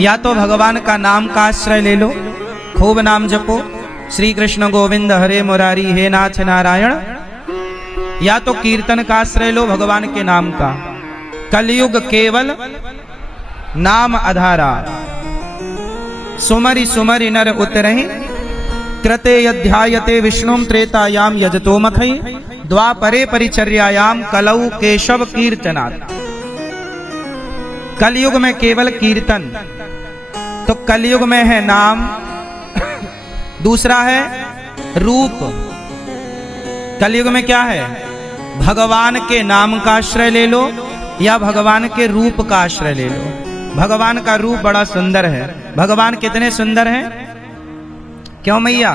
या तो भगवान का नाम का आश्रय ले लो, खूब नाम जपो, श्री कृष्ण गोविंद हरे मुरारी हे नाथ नारायण, या तो कीर्तन का आश्रय लो भगवान के नाम का। कलयुग केवल नाम आधारा, सुमरि सुमरि नर उतरहि, कृते अध्यायते विष्णुम त्रेतायाम यजतो मखै, द्वापरे परिचर्यायाम कलौ केशव कीर्तनात्। कलयुग में केवल कीर्तन, तो कलयुग में है नाम, दूसरा है रूप। कलयुग में क्या है? भगवान के नाम का आश्रय ले लो या भगवान के रूप का आश्रय ले लो। भगवान का रूप बड़ा सुंदर है। भगवान कितने सुंदर हैं? क्यों मैया?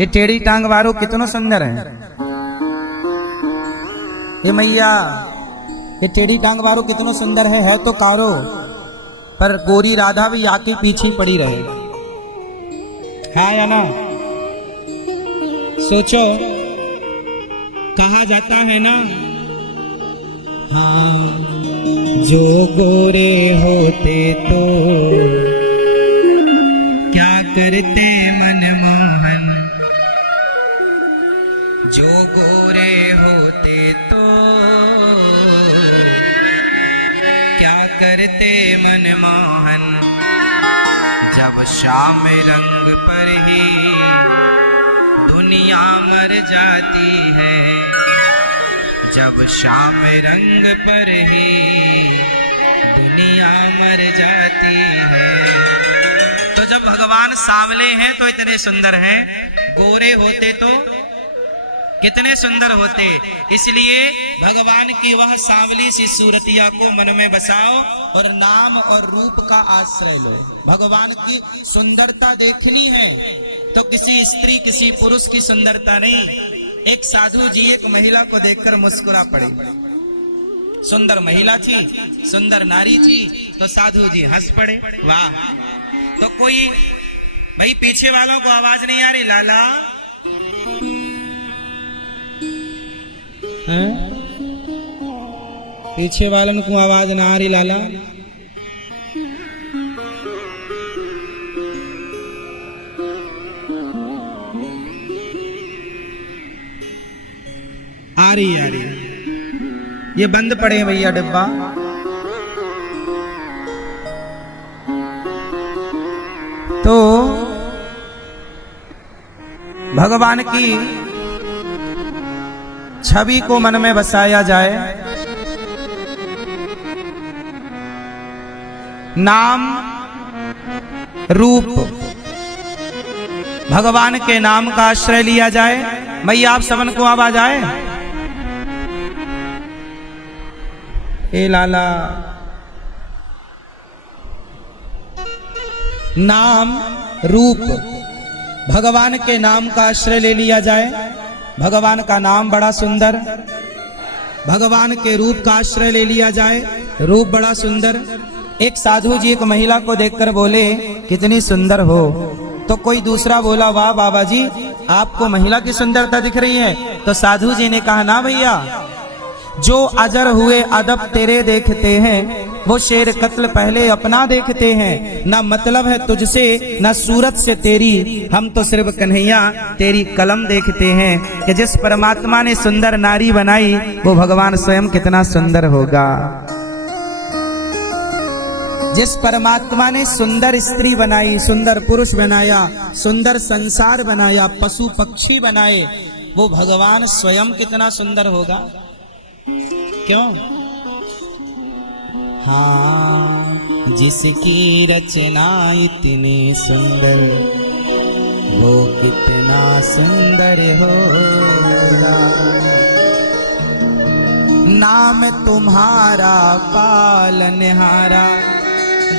ये टेढ़ी टांग वालों कितनों सुंदर हैं? ये मैया ये टेढ़ी टांग वालों कितनों सुंदर है तो कारो, पर गोरी राधा भी आके पीछे पड़ी रहेगा। हाँ या ना? सोचो, कहा जाता है ना, हाँ जो गोरे होते तो क्या करते मनमोहन, जो गोरे होते तो क्या करते मनमोहन, जब श्याम रंग पर ही दुनिया मर जाती है, जब श्याम रंग पर ही दुनिया मर जाती है। तो जब भगवान सांवले हैं तो इतने सुंदर हैं, गोरे होते तो कितने सुंदर होते। इसलिए भगवान की वह सांवली सी सूरतिया को मन में बसाओ और नाम और रूप का आश्रय लो। भगवान की सुंदरता देखनी है तो किसी स्त्री किसी पुरुष की सुंदरता नहीं। एक साधु जी एक महिला को देखकर मुस्कुरा पड़े। सुंदर महिला थी, सुंदर नारी थी, तो साधु जी हंस पड़े। वाह! तो कोई भाई पीछे वालों को आवाज नहीं आ रही? लाला है? पीछे वालों को आवाज ना आ रही? लाला आ रही। ये बंद पड़े भैया डिब्बा। तो भगवान की छवि को मन में बसाया जाए। नाम रूप भगवान के नाम का आश्रय लिया जाए। भैया आप सबन को आवाज आए? ए लाला, नाम रूप भगवान के नाम का आश्रय ले लिया जाए। भगवान का नाम बड़ा सुंदर, भगवान के रूप का आश्रय ले लिया जाए, रूप बड़ा सुंदर। एक साधु जी एक महिला को देखकर बोले कितनी सुंदर हो, तो कोई दूसरा बोला वाह बाबा जी आपको महिला की सुंदरता दिख रही है। तो साधु जी ने कहा ना भैया, जो अजर हुए अदब तेरे देखते हैं, वो शेर कत्ल पहले अपना देखते हैं। ना मतलब है तुझसे ना सूरत से तेरी, हम तो सिर्फ कन्हैया तेरी कलम देखते हैं। कि जिस परमात्मा ने सुंदर नारी बनाई वो भगवान स्वयं कितना सुंदर होगा। जिस परमात्मा ने सुंदर स्त्री बनाई, सुंदर पुरुष बनाया, सुंदर संसार बनाया, पशु पक्षी बनाए, वो भगवान स्वयं कितना सुंदर होगा। क्यों? हाँ, जिसकी रचना इतनी सुंदर वो कितना सुंदर होगा। नाम तुम्हारा पालनहारा,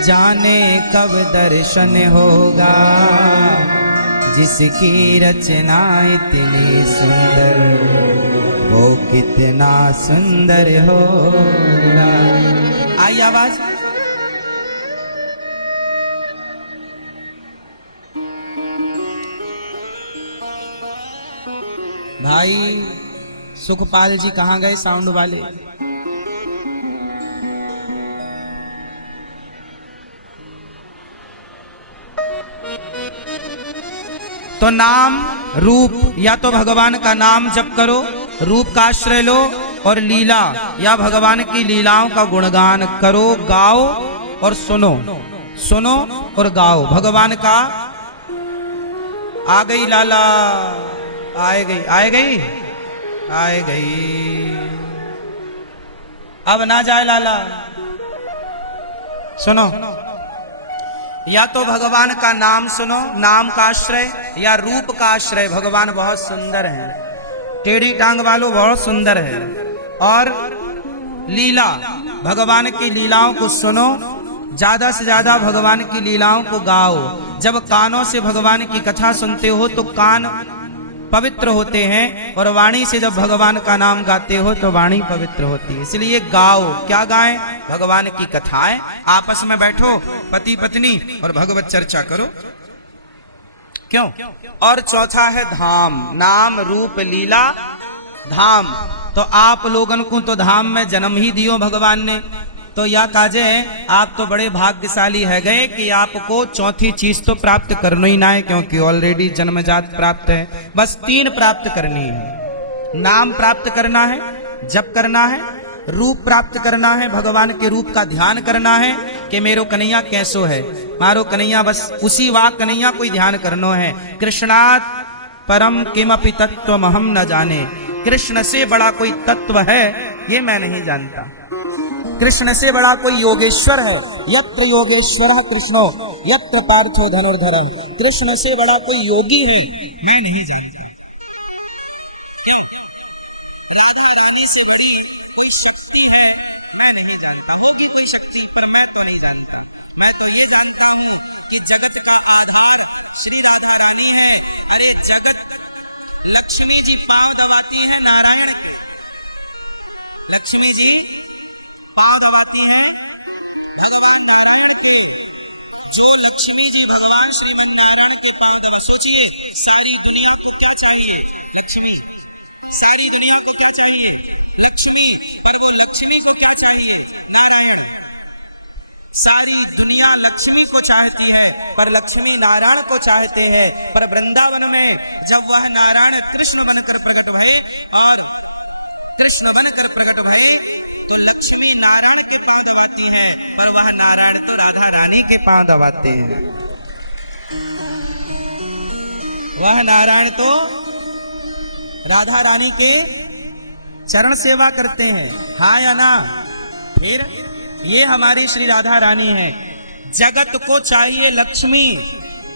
जाने कब दर्शन होगा। जिसकी रचना इतनी सुंदर वो कितना सुंदर होगा। आई आवाज? भाई सुखपाल जी कहाँ गए साउंड वाले? तो नाम रूप, या तो भगवान का नाम जप करो, रूप का आश्रय लो, और लीला या भगवान की लीलाओं का गुणगान करो, गाओ और सुनो, सुनो और गाओ। भगवान का आ गई लाला, आए गई, आए गई, आए गई, अब ना जाए लाला। सुनो, या तो भगवान का नाम सुनो, नाम का आश्रय, या रूप का आश्रय। भगवान बहुत सुंदर हैं, टेढ़ी टांग वालों बहुत सुंदर है। और लीला, भगवान की लीलाओं को सुनो, ज्यादा से ज्यादा भगवान की लीलाओं को गाओ। जब कानों से भगवान की कथा सुनते हो तो कान पवित्र होते हैं, और वाणी से जब भगवान का नाम गाते हो तो वाणी पवित्र होती है। इसलिए गाओ। क्या गाएं? भगवान की कथाएं। आपस में बैठो पति पत्नी और भगवत चर्चा करो। क्यों? और चौथा है धाम, नाम रूप लीला धाम। तो आप लोगन को तो धाम में जन्म ही दियो भगवान ने, तो या काजे आप तो बड़े भाग्यशाली है गए कि आपको चौथी चीज तो प्राप्त करना ही ना है, क्योंकि ऑलरेडी जन्मजात प्राप्त है। बस 3 प्राप्त करनी है। नाम प्राप्त करना है, जप करना है, रूप प्राप्त करना है, भगवान के रूप का ध्यान करना है कि मेरो कन्हैया कैसो है, मारो कन्हैया, बस उसी वाक कन्हैया कोई ध्यान करना है। कृष्णात् परम किमपि तत्त्वमहं न जाने, कृष्ण से बड़ा कोई तत्व है ये मैं नहीं जानता। कृष्ण से बड़ा कोई योगेश्वर है, यत्र योगेश्वरः कृष्णो यत्र पार्थो धनुर्धरः, कृष्ण से बड़ा कोई योगी है मैं नहीं जानता। रानी से बड़ी कोई शक्ति है मैं नहीं जानता, होगी कोई शक्ति पर मैं तो नहीं जानता। मैं तो ये जानता हूँ कि जगत का आधार श्री राधा रानी है। अरे जगत, लक्ष्मी जी पाँव दबाती है नारायण की, लक्ष्मी जी पाँव दबाती है जो लक्ष्मी जी भगवान श्री नारायण के पाँव दबा, सोचिए सारी दुनिया को क्या चाहिए? लक्ष्मी, सारी दुनिया को क्या चाहिए? लक्ष्मी, पर वो लक्ष्मी को क्या चाहिए? नारायण। सारी दुनिया लक्ष्मी को चाहती है पर लक्ष्मी नारायण को चाहते हैं। पर वृंदावन में जब वह नारायण कृष्ण बनकर प्रकट भये, और कृष्ण बनकर प्रकट भये तो लक्ष्मी नारायण के पांव दबाती है, पर वह नारायण तो राधा रानी के पांव दबाते हैं। वह नारायण तो राधा रानी के चरण सेवा करते हैं, हाँ या ना? फिर ये हमारी श्री राधा रानी है। जगत को चाहिए लक्ष्मी,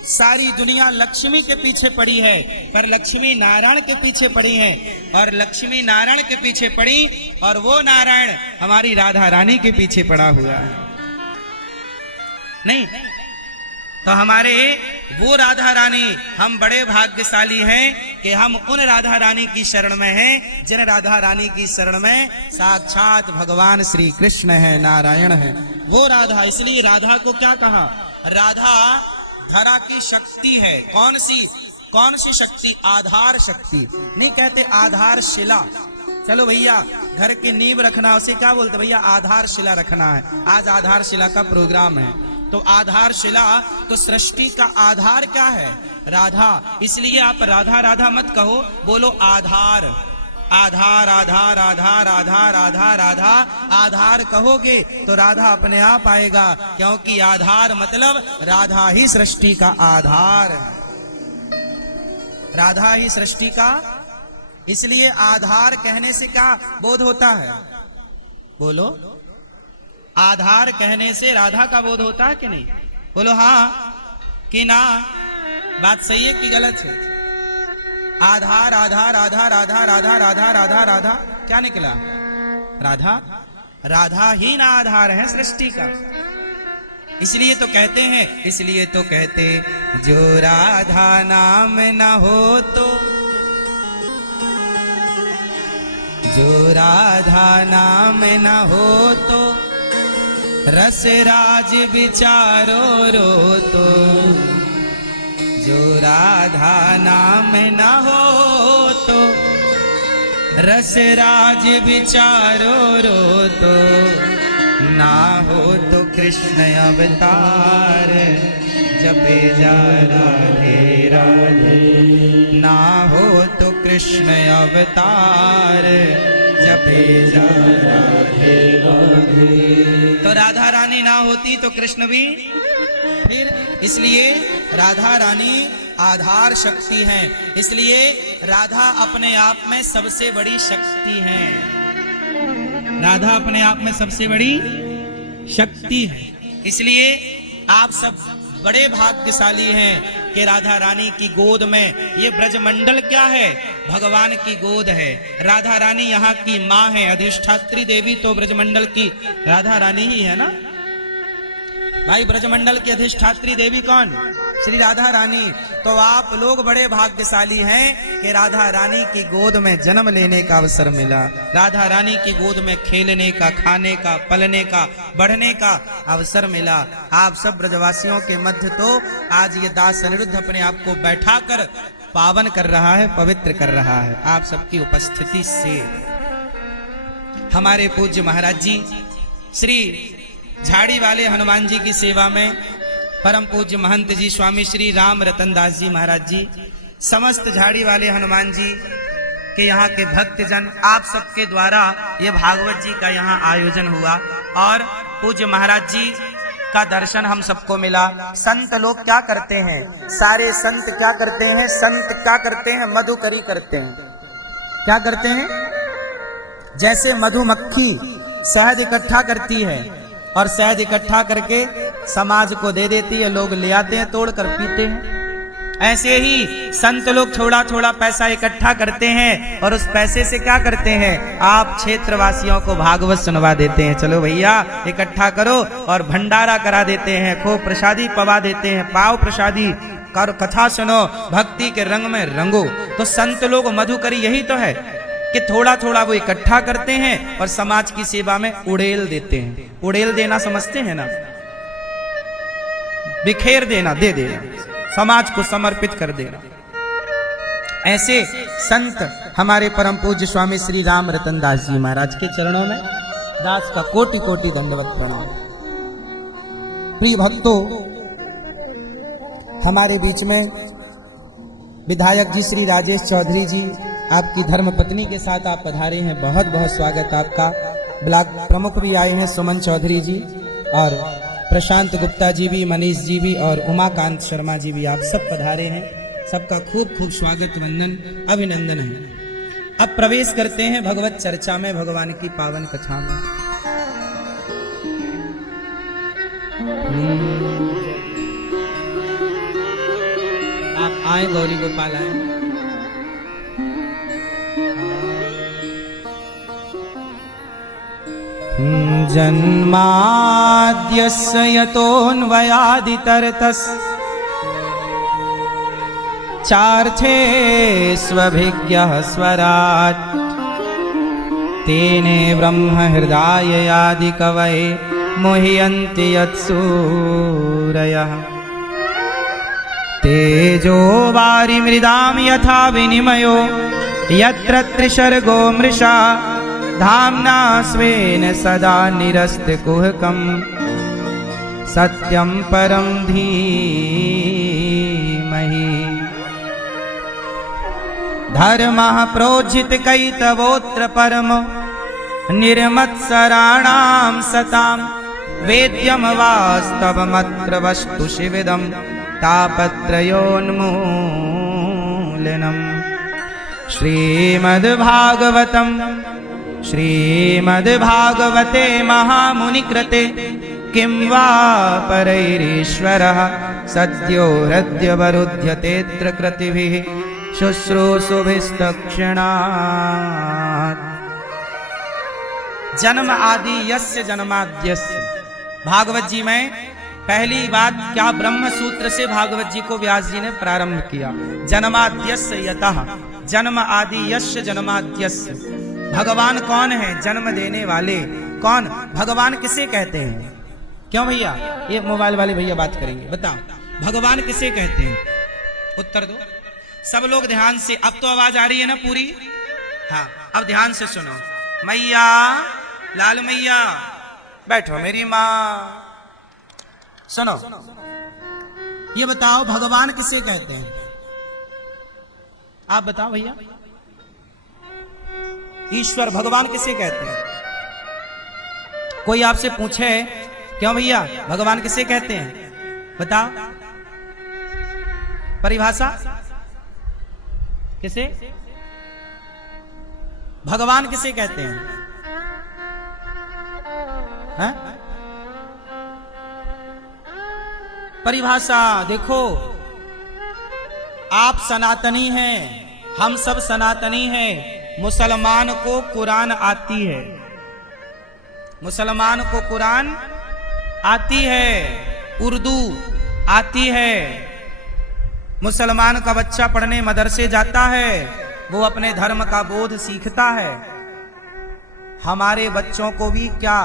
सारी दुनिया लक्ष्मी के पीछे पड़ी है, पर लक्ष्मी नारायण के पीछे पड़ी है। और लक्ष्मी नारायण के पीछे पड़ी और वो नारायण हमारी राधा रानी के पीछे पड़ा हुआ है। नहीं तो हमारे वो राधा रानी, हम बड़े भाग्यशाली हैं कि हम उन राधा रानी की शरण में हैं जिन राधा रानी की शरण में साक्षात भगवान श्री कृष्ण है, नारायण है, वो राधा। इसलिए राधा को क्या कहा? राधा धरा की शक्ति है। कौन सी? कौन सी शक्ति? आधार शक्ति। नहीं कहते आधार शिला। चलो भैया घर की नींव रखना, उसे क्या बोलते भैया? आधार शिला रखना है। आज आधार शिला का प्रोग्राम है। तो आधार शिला, तो सृष्टि का आधार क्या है? राधा। इसलिए आप राधा राधा मत कहो, बोलो आधार। आधार आधार आधार आधार आधार राधा। आधार कहोगे तो राधा अपने आप आएगा, क्योंकि आधार मतलब राधा ही सृष्टि का आधार है, राधा ही सृष्टि का। इसलिए आधार कहने से क्या बोध होता है? बोलो। आधार कहने से राधा का बोध होता है कि नहीं? बोलो हाँ कि ना। बात सही है कि गलत है? आधार आधार आधार आधार आधार आधार राधा राधा, क्या निकला? राधा। राधा ही ना आधार है सृष्टि का। इसलिए तो कहते हैं, इसलिए तो कहते जो राधा नाम न हो तो, जो राधा नाम न हो तो रस राज विचारो रो तो, जो राधा नाम न हो तो रस राज विचारो रो तो, ना हो तो कृष्ण अवतार जपे जा राधे राधे। कृष्ण अवतार जपे जा राधे राधे। तो राधा रानी ना होती तो कृष्ण भी फिर, इसलिए राधा रानी आधार शक्ति है, इसलिए राधा अपने आप में सबसे बड़ी शक्ति है। राधा अपने आप में सबसे बड़ी शक्ति है, इसलिए आप सब बड़े भाग्यशाली हैं कि राधा रानी की गोद में, ये ब्रजमंडल क्या है, भगवान की गोद है। राधा रानी यहाँ की माँ है, अधिष्ठात्री देवी तो ब्रजमंडल की राधा रानी ही है ना भाई। ब्रजमंडल की अधिष्ठात्री देवी कौन? श्री राधा रानी। तो आप लोग बड़े भाग्यशाली हैं कि राधा रानी की गोद में जन्म लेने का अवसर मिला, राधा रानी की गोद में खेलने का, खाने का, पलने का, बढ़ने का अवसर मिला। आप सब ब्रजवासियों के मध्य तो आज ये दास अनिरुद्ध अपने आप को बैठाकर पावन कर रहा है, पवित्र कर रहा है आप सबकी उपस्थिति से। हमारे पूज्य महाराज जी श्री झाड़ी वाले हनुमान जी की सेवा में परम पूज्य महंत जी स्वामी श्री राम रतन दास जी महाराज जी, समस्त झाड़ी वाले हनुमान जी के यहाँ के भक्तजन, आप सबके द्वारा ये भागवत जी का यहाँ आयोजन हुआ और पूज्य महाराज जी का दर्शन हम सबको मिला। संत लोग क्या करते हैं, सारे संत क्या करते हैं, संत क्या करते हैं, मधुकरी करते हैं। क्या करते हैं? जैसे मधुमक्खी शहद इकट्ठा करती है और शहद इकट्ठा करके समाज को दे देती है, लोग ले आते हैं तोड़ कर पीते हैं। ऐसे ही संत लोग थोड़ा थोड़ा पैसा इकट्ठा करते हैं और उस पैसे से क्या करते हैं, आप क्षेत्रवासियों को भागवत सुनवा देते हैं। चलो भैया इकट्ठा करो और भंडारा करा देते हैं, खूब प्रसादी पवा देते हैं, पाव प्रसादी कर, कथा सुनो, भक्ति के रंग में रंगो। तो संत लोग मधुकरी यही तो है कि थोड़ा थोड़ा वो इकट्ठा करते हैं और समाज की सेवा में उड़ेल देते हैं। उड़ेल देना समझते हैं ना, बिखेर देना, दे देना, समाज को समर्पित कर देना। ऐसे संत हमारे परम पूज्य स्वामी श्री राम रतन दास जी महाराज के चरणों में दास का कोटि कोटि दंडवत प्रणाम। प्रिय भक्तों, हमारे बीच में विधायक जी श्री राजेश चौधरी जी, आपकी धर्म पत्नी के साथ आप पधारे हैं, बहुत बहुत स्वागत आपका। ब्लॉक प्रमुख भी आए हैं सुमन चौधरी जी, और प्रशांत गुप्ता जी भी, मनीष जी भी, और उमाकांत शर्मा जी भी, आप सब पधारे हैं। सबका खूब खूब स्वागत, वंदन, अभिनंदन है। अब प्रवेश करते हैं भगवत चर्चा में, भगवान की पावन कथा में। आप आए, गौरी गोपाल आए। जन्माद्यस्य यतोऽन्वयादितरतस् चार्थे स्वभिज्ञः स्वराट् तेने ब्रह्म हृदयादिकवये मुह्यन्ति यत्सूरयः तेजो वारिमृदां यथा विनिमयो यत्र त्रिसर्गो मृषा धाम्ना स्वेन सदा निरस्तकुहकं सत्यं परं धीमहि। धर्मः प्रोज्झितकैतवोऽत्र परमो निर्मत्सराणां सतां वेद्यं वास्तवमत्र वस्तु शिविदं तापत्रयोन्मूलनम्। श्रीमद्भागवते महामुनिकृते किं वा परैरीश्वरः सद्यो हृद्यवरुध्यतेऽत्र कृतिभिः शुश्रूषुभिस्तक्षणात्। जन्म आदि यस्य जन्माद्यस्य। भागवत जी में पहली बात क्या, ब्रह्म सूत्र से भागवत जी को व्यास जी ने प्रारंभ किया। जन्माद्यस्य यतः, जन्म आदि यस्य जन्माद्यस्य। भगवान कौन है? जन्म देने वाले। कौन? भगवान किसे कहते हैं? क्यों भैया? ये मोबाइल वाले भैया बात करेंगे, बताओ भगवान किसे कहते हैं? उत्तर दो सब लोग ध्यान से। अब तो आवाज आ रही है ना पूरी? हाँ, अब ध्यान से सुनो। मैया, लाल मैया बैठो, मेरी माँ सुनो। ये बताओ भगवान किसे कहते हैं? आप बताओ भैया। ईश्वर भगवान किसे कहते हैं? कोई आपसे पूछे क्यों भैया भगवान किसे कहते हैं, बताओ परिभाषा किसे, भगवान किसे कहते हैं? है? परिभाषा देखो, आप सनातनी हैं, हम सब सनातनी हैं। मुसलमान को कुरान आती है, मुसलमान को कुरान आती है, उर्दू आती है। मुसलमान का बच्चा पढ़ने मदरसे जाता है, वो अपने धर्म का बोध सीखता है। हमारे बच्चों को भी क्या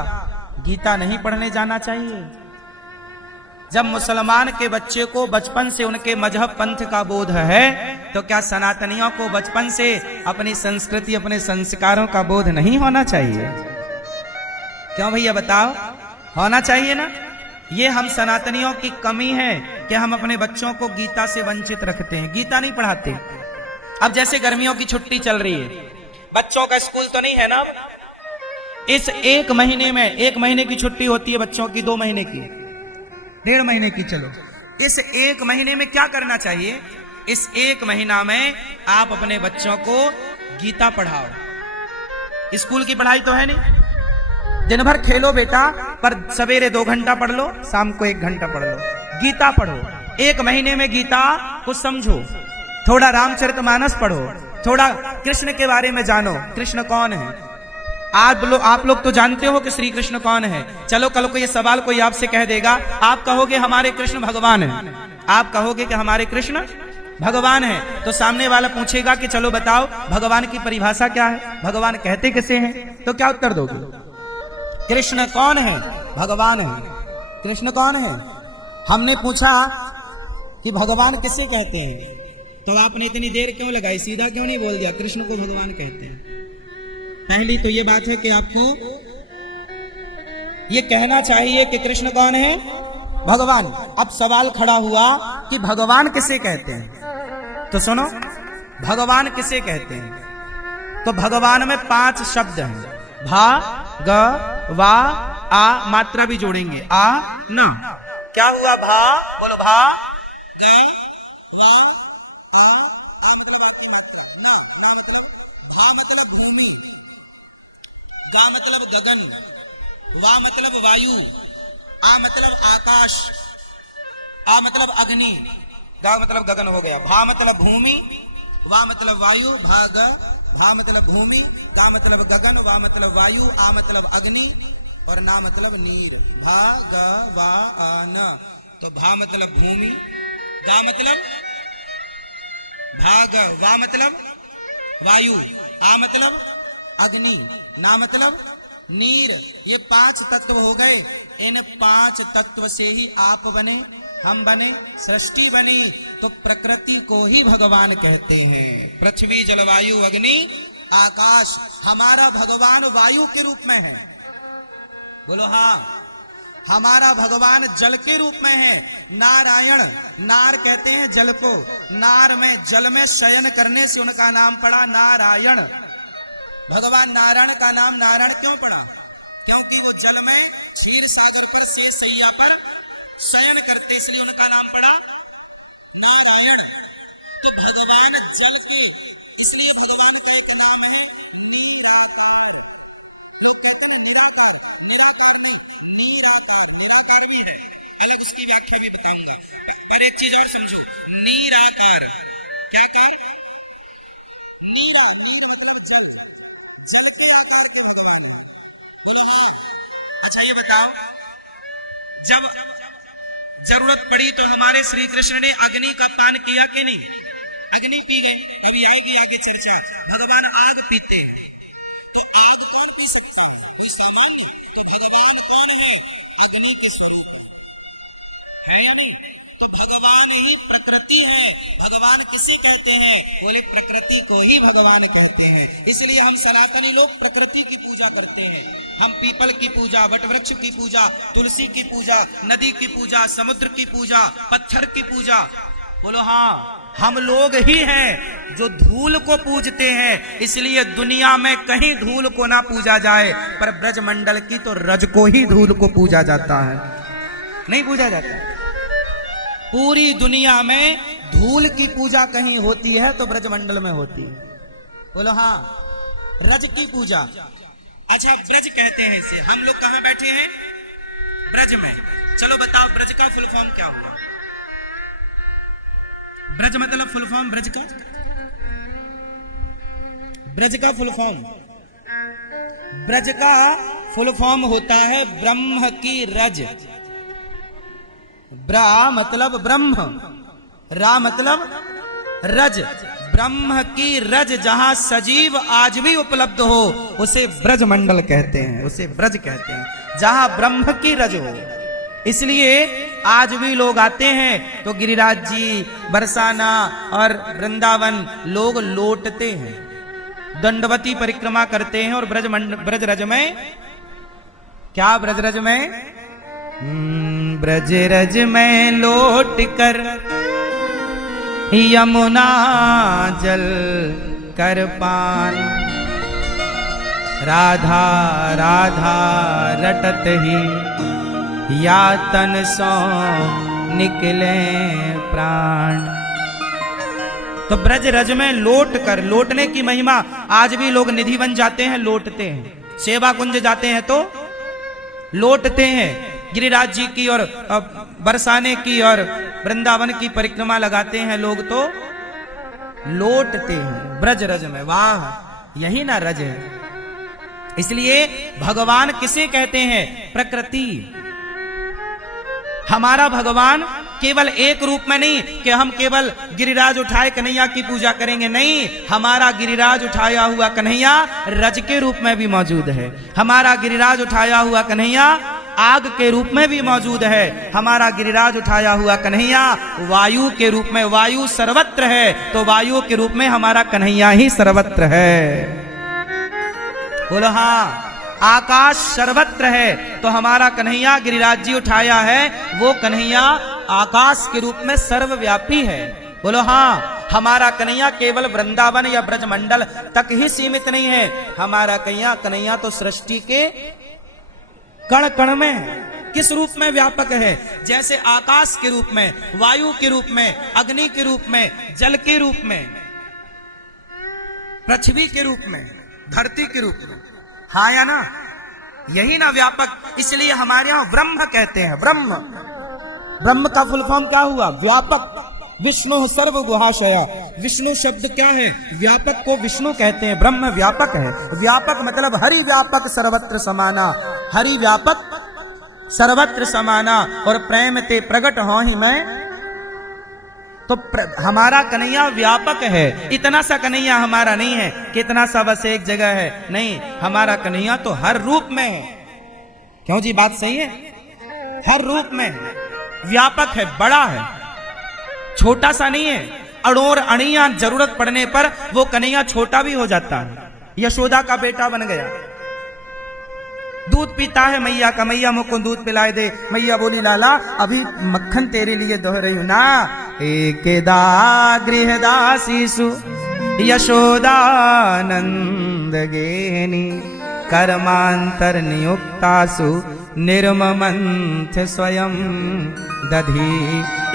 गीता नहीं पढ़ने जाना चाहिए? जब मुसलमान के बच्चे को बचपन से उनके मजहब पंथ का बोध है, तो क्या सनातनियों को बचपन से अपनी संस्कृति अपने संस्कारों का बोध नहीं होना चाहिए? क्यों भैया बताओ, होना चाहिए ना? ये हम सनातनियों की कमी है कि हम अपने बच्चों को गीता से वंचित रखते हैं, गीता नहीं पढ़ाते। अब जैसे गर्मियों की छुट्टी चल रही है, बच्चों का स्कूल तो नहीं है ना, इस एक महीने में, एक महीने की छुट्टी होती है बच्चों की, 2 महीने की, 1.5 महीने की, चलो इस एक महीने में क्या करना चाहिए? इस एक महीना में आप अपने बच्चों को गीता पढ़ाओ। स्कूल की पढ़ाई तो है नहीं, दिन भर खेलो बेटा, पर सवेरे 2 घंटा पढ़ लो, शाम को 1 घंटा पढ़ लो, गीता पढ़ो। एक महीने में गीता कुछ समझो, थोड़ा रामचरितमानस पढ़ो, थोड़ा कृष्ण के बारे में जानो, कृष्ण कौन है। आप लोग तो जानते हो कि श्री कृष्ण कौन है। चलो कल को ये सवाल कोई आपसे कह देगा, आप कहोगे हमारे कृष्ण भगवान है, आप कहोगे कि हमारे कृष्ण भगवान है, तो सामने वाला पूछेगा कि चलो बताओ भगवान की परिभाषा क्या है, भगवान कहते किसे हैं? तो क्या उत्तर दोगे? कृष्ण कौन है? भगवान है। कृष्ण कौन है? हमने पूछा कि भगवान किसे कहते हैं, तो आपने इतनी देर क्यों लगाई, सीधा क्यों नहीं बोल दिया कृष्ण को भगवान कहते हैं? पहली तो ये बात है कि आपको ये कहना चाहिए कि कृष्ण कौन है? भगवान। अब सवाल खड़ा हुआ कि भगवान किसे कहते हैं, तो सुनो भगवान किसे कहते हैं। तो भगवान में 5 शब्द हैं, भा ग वा आ, मात्रा भी जोड़ेंगे, आ ना। क्या हुआ? भा, बोलो भा ग वा आ मतलब आपकी मात्रा, ना मतलब भा मतलब भूमि, गा मतलब गगन, वा मतलब वायु, आ मतलब आकाश, आ मतलब अग्नि, गा मतलब गगन हो गया, भा मतलब भूमि, वा मतलब वायु, भा मतलब भूमि, गा मतलब गगन, वा मतलब वायु, आ मतलब अग्नि और ना मतलब नीर। भा ग वा आ न। तो भा मतलब भूमि, गा मतलब भाग, वा मतलब वायु, आ मतलब अग्नि, ना मतलब नीर। ये 5 तत्व हो गए। इन 5 तत्व से ही आप बने, हम बने, सृष्टि बनी। तो प्रकृति को ही भगवान कहते हैं। पृथ्वी जलवायु अग्नि आकाश, हमारा भगवान वायु के रूप में है, बोलो हाँ। हमारा भगवान जल के रूप में है। नारायण, नार कहते हैं जल को, नार में जल में शयन करने से उनका नाम पड़ा नारायण। भगवान नारायण का नाम नारायण क्यों पड़ा? क्योंकि वो जल में क्षीर सागर पर शेषैया पर शयन करते, इसलिए उनका नाम पड़ा नारायण। तो भगवान जल है, इसलिए भगवान का एक नाम है निराकार भी है। अलग इसकी व्याख्या भी बताऊंगा, पर एक चीज आप समझो, निराकार क्या कर? नीरा मतलब जल, जल के आकार के भगवान। अच्छा ये बताओ, जब जरूरत पड़ी तो हमारे श्री कृष्ण ने अग्नि का पान किया कि नहीं? अग्नि पी गए। अभी आएगी आगे चर्चा। भगवान आग पीते, तो आग कौन पी सकता है? सामान्य। तो भगवान कौन है? अग्नि के स्वरूप है या नहीं? तो भगवान ही प्रकृति है। भगवान किसे कहते हैं? बोले प्रकृति को ही भगवान कहते हैं। इसलिए हम सनातनी लोग प्रकृति की पूजा करते हैं। हम पीपल की पूजा, वटवृक्ष की पूजा, तुलसी की पूजा, नदी की पूजा, समुद्र की पूजा, पत्थर की पूजा, बोलो हाँ, हम लोग ही हैं जो धूल को पूजते हैं, इसलिए दुनिया में कहीं धूल को ना पूजा जाए, पर ब्रजमंडल की तो रज को ही धूल को पूजा जाता है, नहीं पूजा जाता। पूरी दुनिया में धूल की पूजा कहीं होती है तो ब्रजमंडल में होती है। बोलो हाँ, रज की पूजा। अच्छा, ब्रज कहते हैं इसे, हम लोग कहां बैठे हैं? ब्रज में। चलो बताओ, ब्रज का फुल फॉर्म क्या हुआ? ब्रज मतलब फुल फॉर्म ब्रज का, ब्रज का फुल फॉर्म, ब्रज का फुल फॉर्म होता है ब्रह्म की रज। ब्रा मतलब ब्रह्म, रा मतलब रज। ब्रह्म की रज जहां सजीव आज भी उपलब्ध हो उसे ब्रज मंडल कहते हैं, उसे ब्रज कहते हैं, जहां ब्रह्म की रज हो। इसलिए आज भी लोग आते हैं तो गिरिराज जी, बरसाना और वृंदावन लोग लौटते हैं, दंडवती परिक्रमा करते हैं। और ब्रज रज में क्या, ब्रज रज में ब्रज रज में लौट कर यमुना जल कर पान, राधा राधा रटत ही या तन सो निकले प्राण। तो ब्रज रज में लौट कर, लौटने की महिमा, आज भी लोग निधि बन जाते हैं, लौटते हैं, सेवा कुंज जाते हैं तो लौटते हैं। गिरिराज जी की और बरसाने की और वृंदावन की परिक्रमा लगाते हैं लोग तो लौटते हैं ब्रज रज में। वाह, यही ना रज है। इसलिए भगवान किसे कहते हैं? प्रकृति। हमारा भगवान केवल एक रूप में नहीं कि हम केवल गिरिराज उठाए कन्हैया की पूजा करेंगे, नहीं, हमारा गिरिराज उठाया हुआ कन्हैया रज के रूप में भी मौजूद है, हमारा गिरिराज उठाया हुआ कन्हैया आग के रूप में भी मौजूद है, हमारा गिरिराज उठाया हुआ कन्हैया वायु के रूप में, वायु सर्वत्र है तो वायु के रूप में हमारा कन्हैया ही सर्वत्र है। बोलो हाँ, आकाश सर्वत्र है तो हमारा कन्हैया गिरिराज जी उठाया है, वो कन्हैया आकाश के रूप में सर्वव्यापी है। बोलो हाँ, हमारा कन्हैया केवल वृंदावन या ब्रजमंडल तक ही सीमित नहीं है, हमारा कन्हैया तो सृष्टि के कण कण में है। किस रूप में व्यापक है? जैसे आकाश के रूप में, वायु के रूप में, अग्नि के रूप में, जल के रूप में, पृथ्वी के रूप में, धरती के रूप में, हाँ या ना? यही ना व्यापक। इसलिए हमारे यहां ब्रह्म कहते हैं। ब्रह्म, ब्रह्म का फुल फॉर्म क्या हुआ? व्यापक। विष्णु सर्व गुहाशया, विष्णु शब्द क्या है? व्यापक को विष्णु कहते हैं, ब्रह्म व्यापक है। व्यापक मतलब हरि व्यापक सर्वत्र समाना, हरि व्यापक सर्वत्र समाना, और प्रेम ते प्रगट हो ही मैं। तो हमारा कन्हैया व्यापक है। इतना सा कन्हैया हमारा नहीं है कि इतना सा बस एक जगह है, नहीं, हमारा कन्हैया तो हर रूप में है। क्यों जी, बात सही है? हर रूप में व्यापक है, बड़ा है, छोटा सा नहीं है। अड़ोर अणिया जरूरत पड़ने पर वो कन्हैया छोटा भी हो जाता है। यशोदा का बेटा बन गया, दूध पीता है मैया का, मैया मुझको दूध पिलाए दे। मैया बोली लाला अभी मक्खन तेरे लिए दोह रही हूं ना। एकेदा गृहदासीसु यशोदानंद गेनी, कर्मांतर नियुक्तासु निर्ममंथ स्वयं दधी।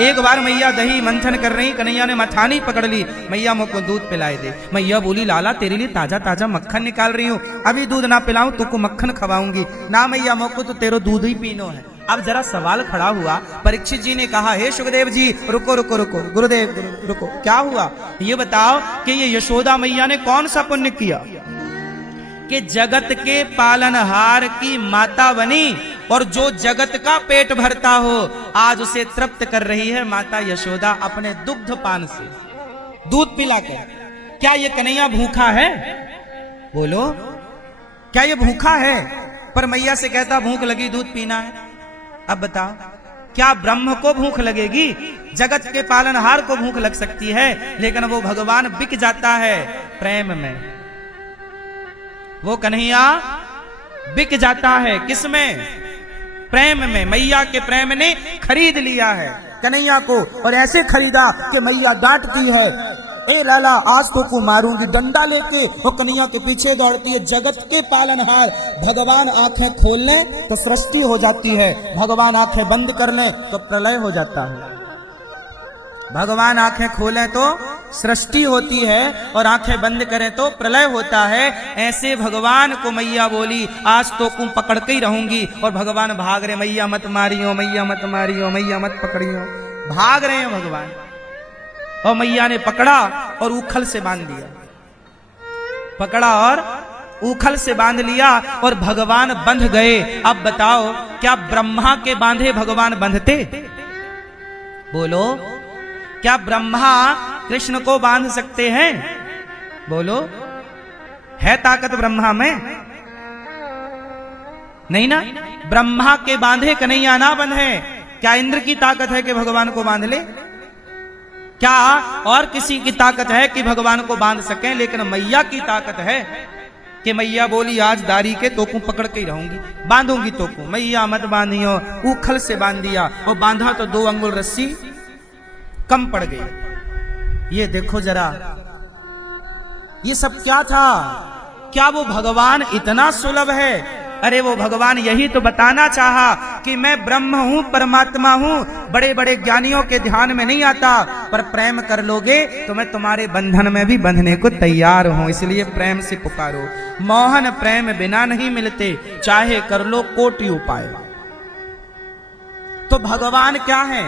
एक बार मैया दही मंथन कर रही, कन्हैया ने मथानी पकड़ ली, मैया मुझको दूध पिलाए दे। मैया बोली लाला तेरे लिए ताजा ताजा मक्खन निकाल रही हूँ, अभी दूध ना पिलाऊं तुमको मक्खन खवाऊंगी ना। मैया मुझको तो तेरो दूध ही पीनो है। अब जरा सवाल खड़ा हुआ, परीक्षित जी ने कहा हे सुखदेव जी रुको रुको रुको, गुरुदेव रुको, क्या हुआ ये बताओ कि ये यशोदा मैया ने कौन सा पुण्य किया कि जगत के पालनहार की माता बनी, और जो जगत का पेट भरता हो आज उसे तृप्त कर रही है माता यशोदा अपने दुग्ध पान से, दूध पिलाकर। क्या ये कन्हैया भूखा है? बोलो, क्या ये भूखा है? पर मैया से कहता भूख लगी दूध पीना है। अब बताओ, क्या ब्रह्म को भूख लगेगी? जगत के पालनहार को भूख लग सकती है, लेकिन वो भगवान बिक जाता है प्रेम में। वो कन्हैया बिक जाता है किसमें? प्रेम में। मैया के प्रेम ने खरीद लिया है। कन्हैया को और ऐसे खरीदा कि मैया डांटती है, ए लाला आज तो को मारूंगी, डंडा लेके वो कन्हैया के पीछे दौड़ती है। जगत के पालनहार भगवान आंखें खोल लें तो सृष्टि हो जाती है, भगवान आंखें बंद कर लें तो प्रलय हो जाता है। भगवान आंखें खोलें तो सृष्टि होती है और आंखें बंद करें तो प्रलय होता है। ऐसे भगवान को मैया बोली आज तो को पकड़ के ही रहूंगी, और भगवान भाग रहे, मैया मत मारियो, मैया मत मारियो, मैया मत पकड़ियो, भाग रहे हैं भगवान। और मैया ने पकड़ा और उखल से बांध दिया, पकड़ा और उखल से बांध लिया और भगवान बंध गए। अब बताओ क्या ब्रह्मा के बांधे भगवान बंधते? बोलो, क्या ब्रह्मा कृष्ण को बांध सकते हैं? बोलो, है ताकत ब्रह्मा में? नहीं ना। ब्रह्मा के बांधे कन्हैया ना बंधे। क्या इंद्र की ताकत है कि भगवान को बांध ले? क्या और किसी की ताकत है कि भगवान को बांध सकें? लेकिन मैया की ताकत है कि मैया बोली आज दारी के तोकू पकड़ के ही रहूंगी, बांधूंगी तोकू। मैया मत बांधियो, उखल से बांध दिया। और बांधा तो 2 अंगुल रस्सी कम पड़ गई। ये देखो जरा, ये सब क्या था? क्या वो भगवान इतना सुलभ है? अरे वो भगवान यही तो बताना चाहा कि मैं ब्रह्म हूं, परमात्मा हूं। बड़े बड़े ज्ञानियों के ध्यान में नहीं आता, पर प्रेम कर लोगे तो मैं तुम्हारे बंधन में भी बंधने को तैयार हूं। इसलिए प्रेम से पुकारो। मोहन प्रेम बिना नहीं मिलते, चाहे कर लो कोटि उपाय। तो भगवान क्या है?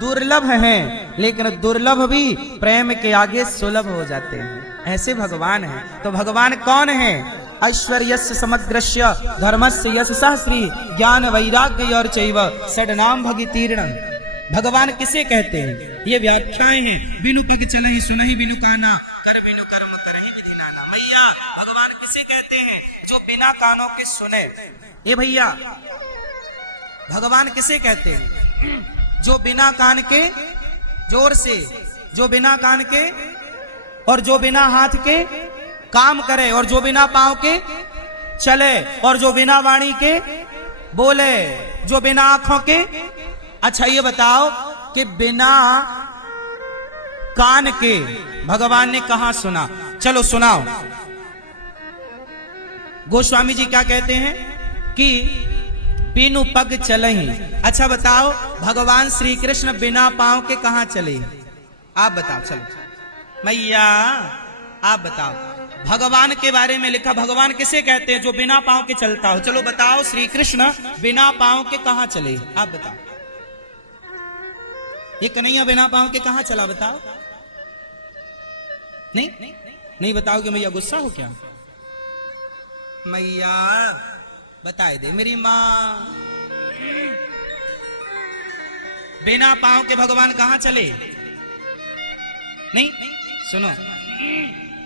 दुर्लभ हैं, लेकिन दुर्लभ भी प्रेम के आगे सुलभ हो जाते हैं। ऐसे भगवान हैं। तो भगवान कौन है? ऐश्वर्यस्य समग्रस्य धर्मस्य यश सहस्री ज्ञान वैराग्य और चैव षड्नाम भगितीर्णम। भगवान किसे कहते हैं? ये व्याख्याएं हैं। बिनु पग चलहि सुनहि बिनु काना, कर बिनु कर्म करहि विधि नाना। मैया भगवान किसे कहते हैं? जो बिना कानों के सुने। ये भैया भगवान किसे कहते हैं? जो बिना कान के, जोर से, जो बिना कान के और जो बिना हाथ के काम करे, और जो बिना पांव के चले, और जो बिना वाणी के बोले, जो बिना आंखों के। अच्छा ये बताओ कि बिना कान के भगवान ने कहां सुना? चलो सुनाओ। गोस्वामी जी क्या कहते हैं कि बिनु पग चलहि। अच्छा बताओ भगवान श्री कृष्ण बिना पांव के कहां चले? आप बताओ। चलो मैया आप बताओ। भगवान के बारे में लिखा, भगवान किसे कहते हैं? जो बिना पांव के चलता हो। चलो बताओ श्री कृष्ण बिना पांव के कहां चले? आप बताओ। ये कन्हैया बिना पांव के कहां चला? बताओ। नहीं बताओगे मैया गुस्सा हो क्या? मैया बताए दे मेरी माँ। बिना पांव के भगवान कहां चले? नहीं सुनो,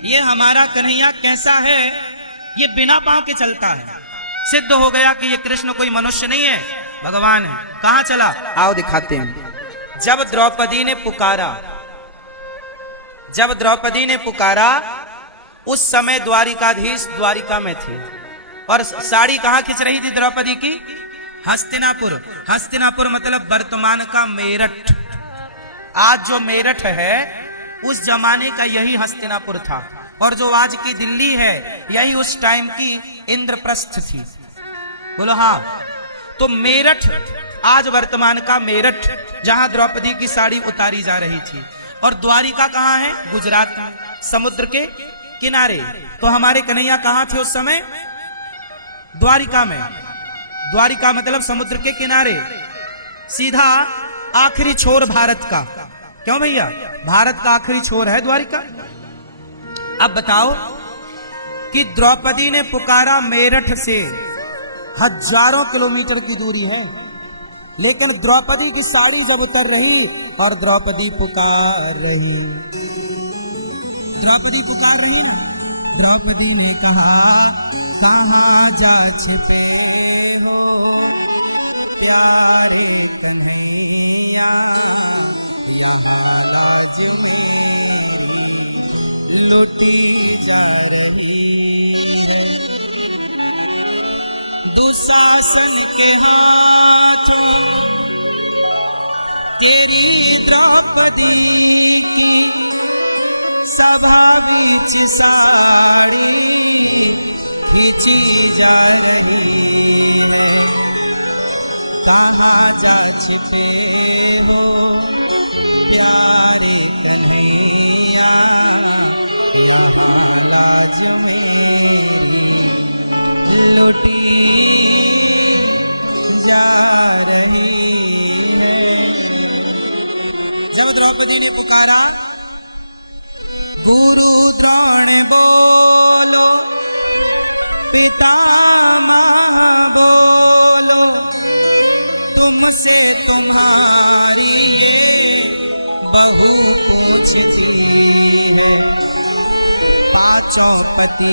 ये हमारा कन्हैया कैसा है? ये बिना पांव के चलता है। सिद्ध हो गया कि ये कृष्ण कोई मनुष्य नहीं है, भगवान है। कहां चला? आओ दिखाते हैं। जब द्रौपदी ने पुकारा, जब द्रौपदी ने पुकारा, उस समय द्वारिकाधीश द्वारिका में थे। और साड़ी कहां खिंच रही थी द्रौपदी की? हस्तिनापुर। हस्तिनापुर मतलब वर्तमान का मेरठ। आज जो मेरठ है उस जमाने का यही हस्तिनापुर था, और जो आज की दिल्ली है यही उस टाइम की इंद्रप्रस्थ थी। बोलो हाँ। तो मेरठ आज वर्तमान का मेरठ, जहां द्रौपदी की साड़ी उतारी जा रही थी। और द्वारिका कहां है? गुजरात में, समुद्र के किनारे। तो हमारे कन्हैया कहां थे उस समय? द्वारिका में। द्वारिका मतलब समुद्र के किनारे, सीधा आखिरी छोर भारत का। क्यों भैया? भारत का आखिरी छोर है द्वारिका। अब बताओ कि द्रौपदी ने पुकारा मेरठ से, हजारों किलोमीटर की दूरी है, लेकिन द्रौपदी की साड़ी जब उतर रही और द्रौपदी पुकार रही, द्रौपदी पुकार रही है। द्रौपदी ने कहा कहाँ जा छिपे हो प्यारे कन्हैया, यहाँ लाज लुटी जा रही है। दुशासन के हाथों तेरी द्रौपदी की सभा बीच साड़ी खींची जा रही है, कहाँ जा छिपे हो प्यारे कन्हैया, यहाँ लाज मेरी लुटी जा रही है। जब द्रौपदी ने पुकारा, गुरु द्रोण बोलो, पितामह बोलो, तुमसे तुम्हारी बहू पूछती है, पांचों पति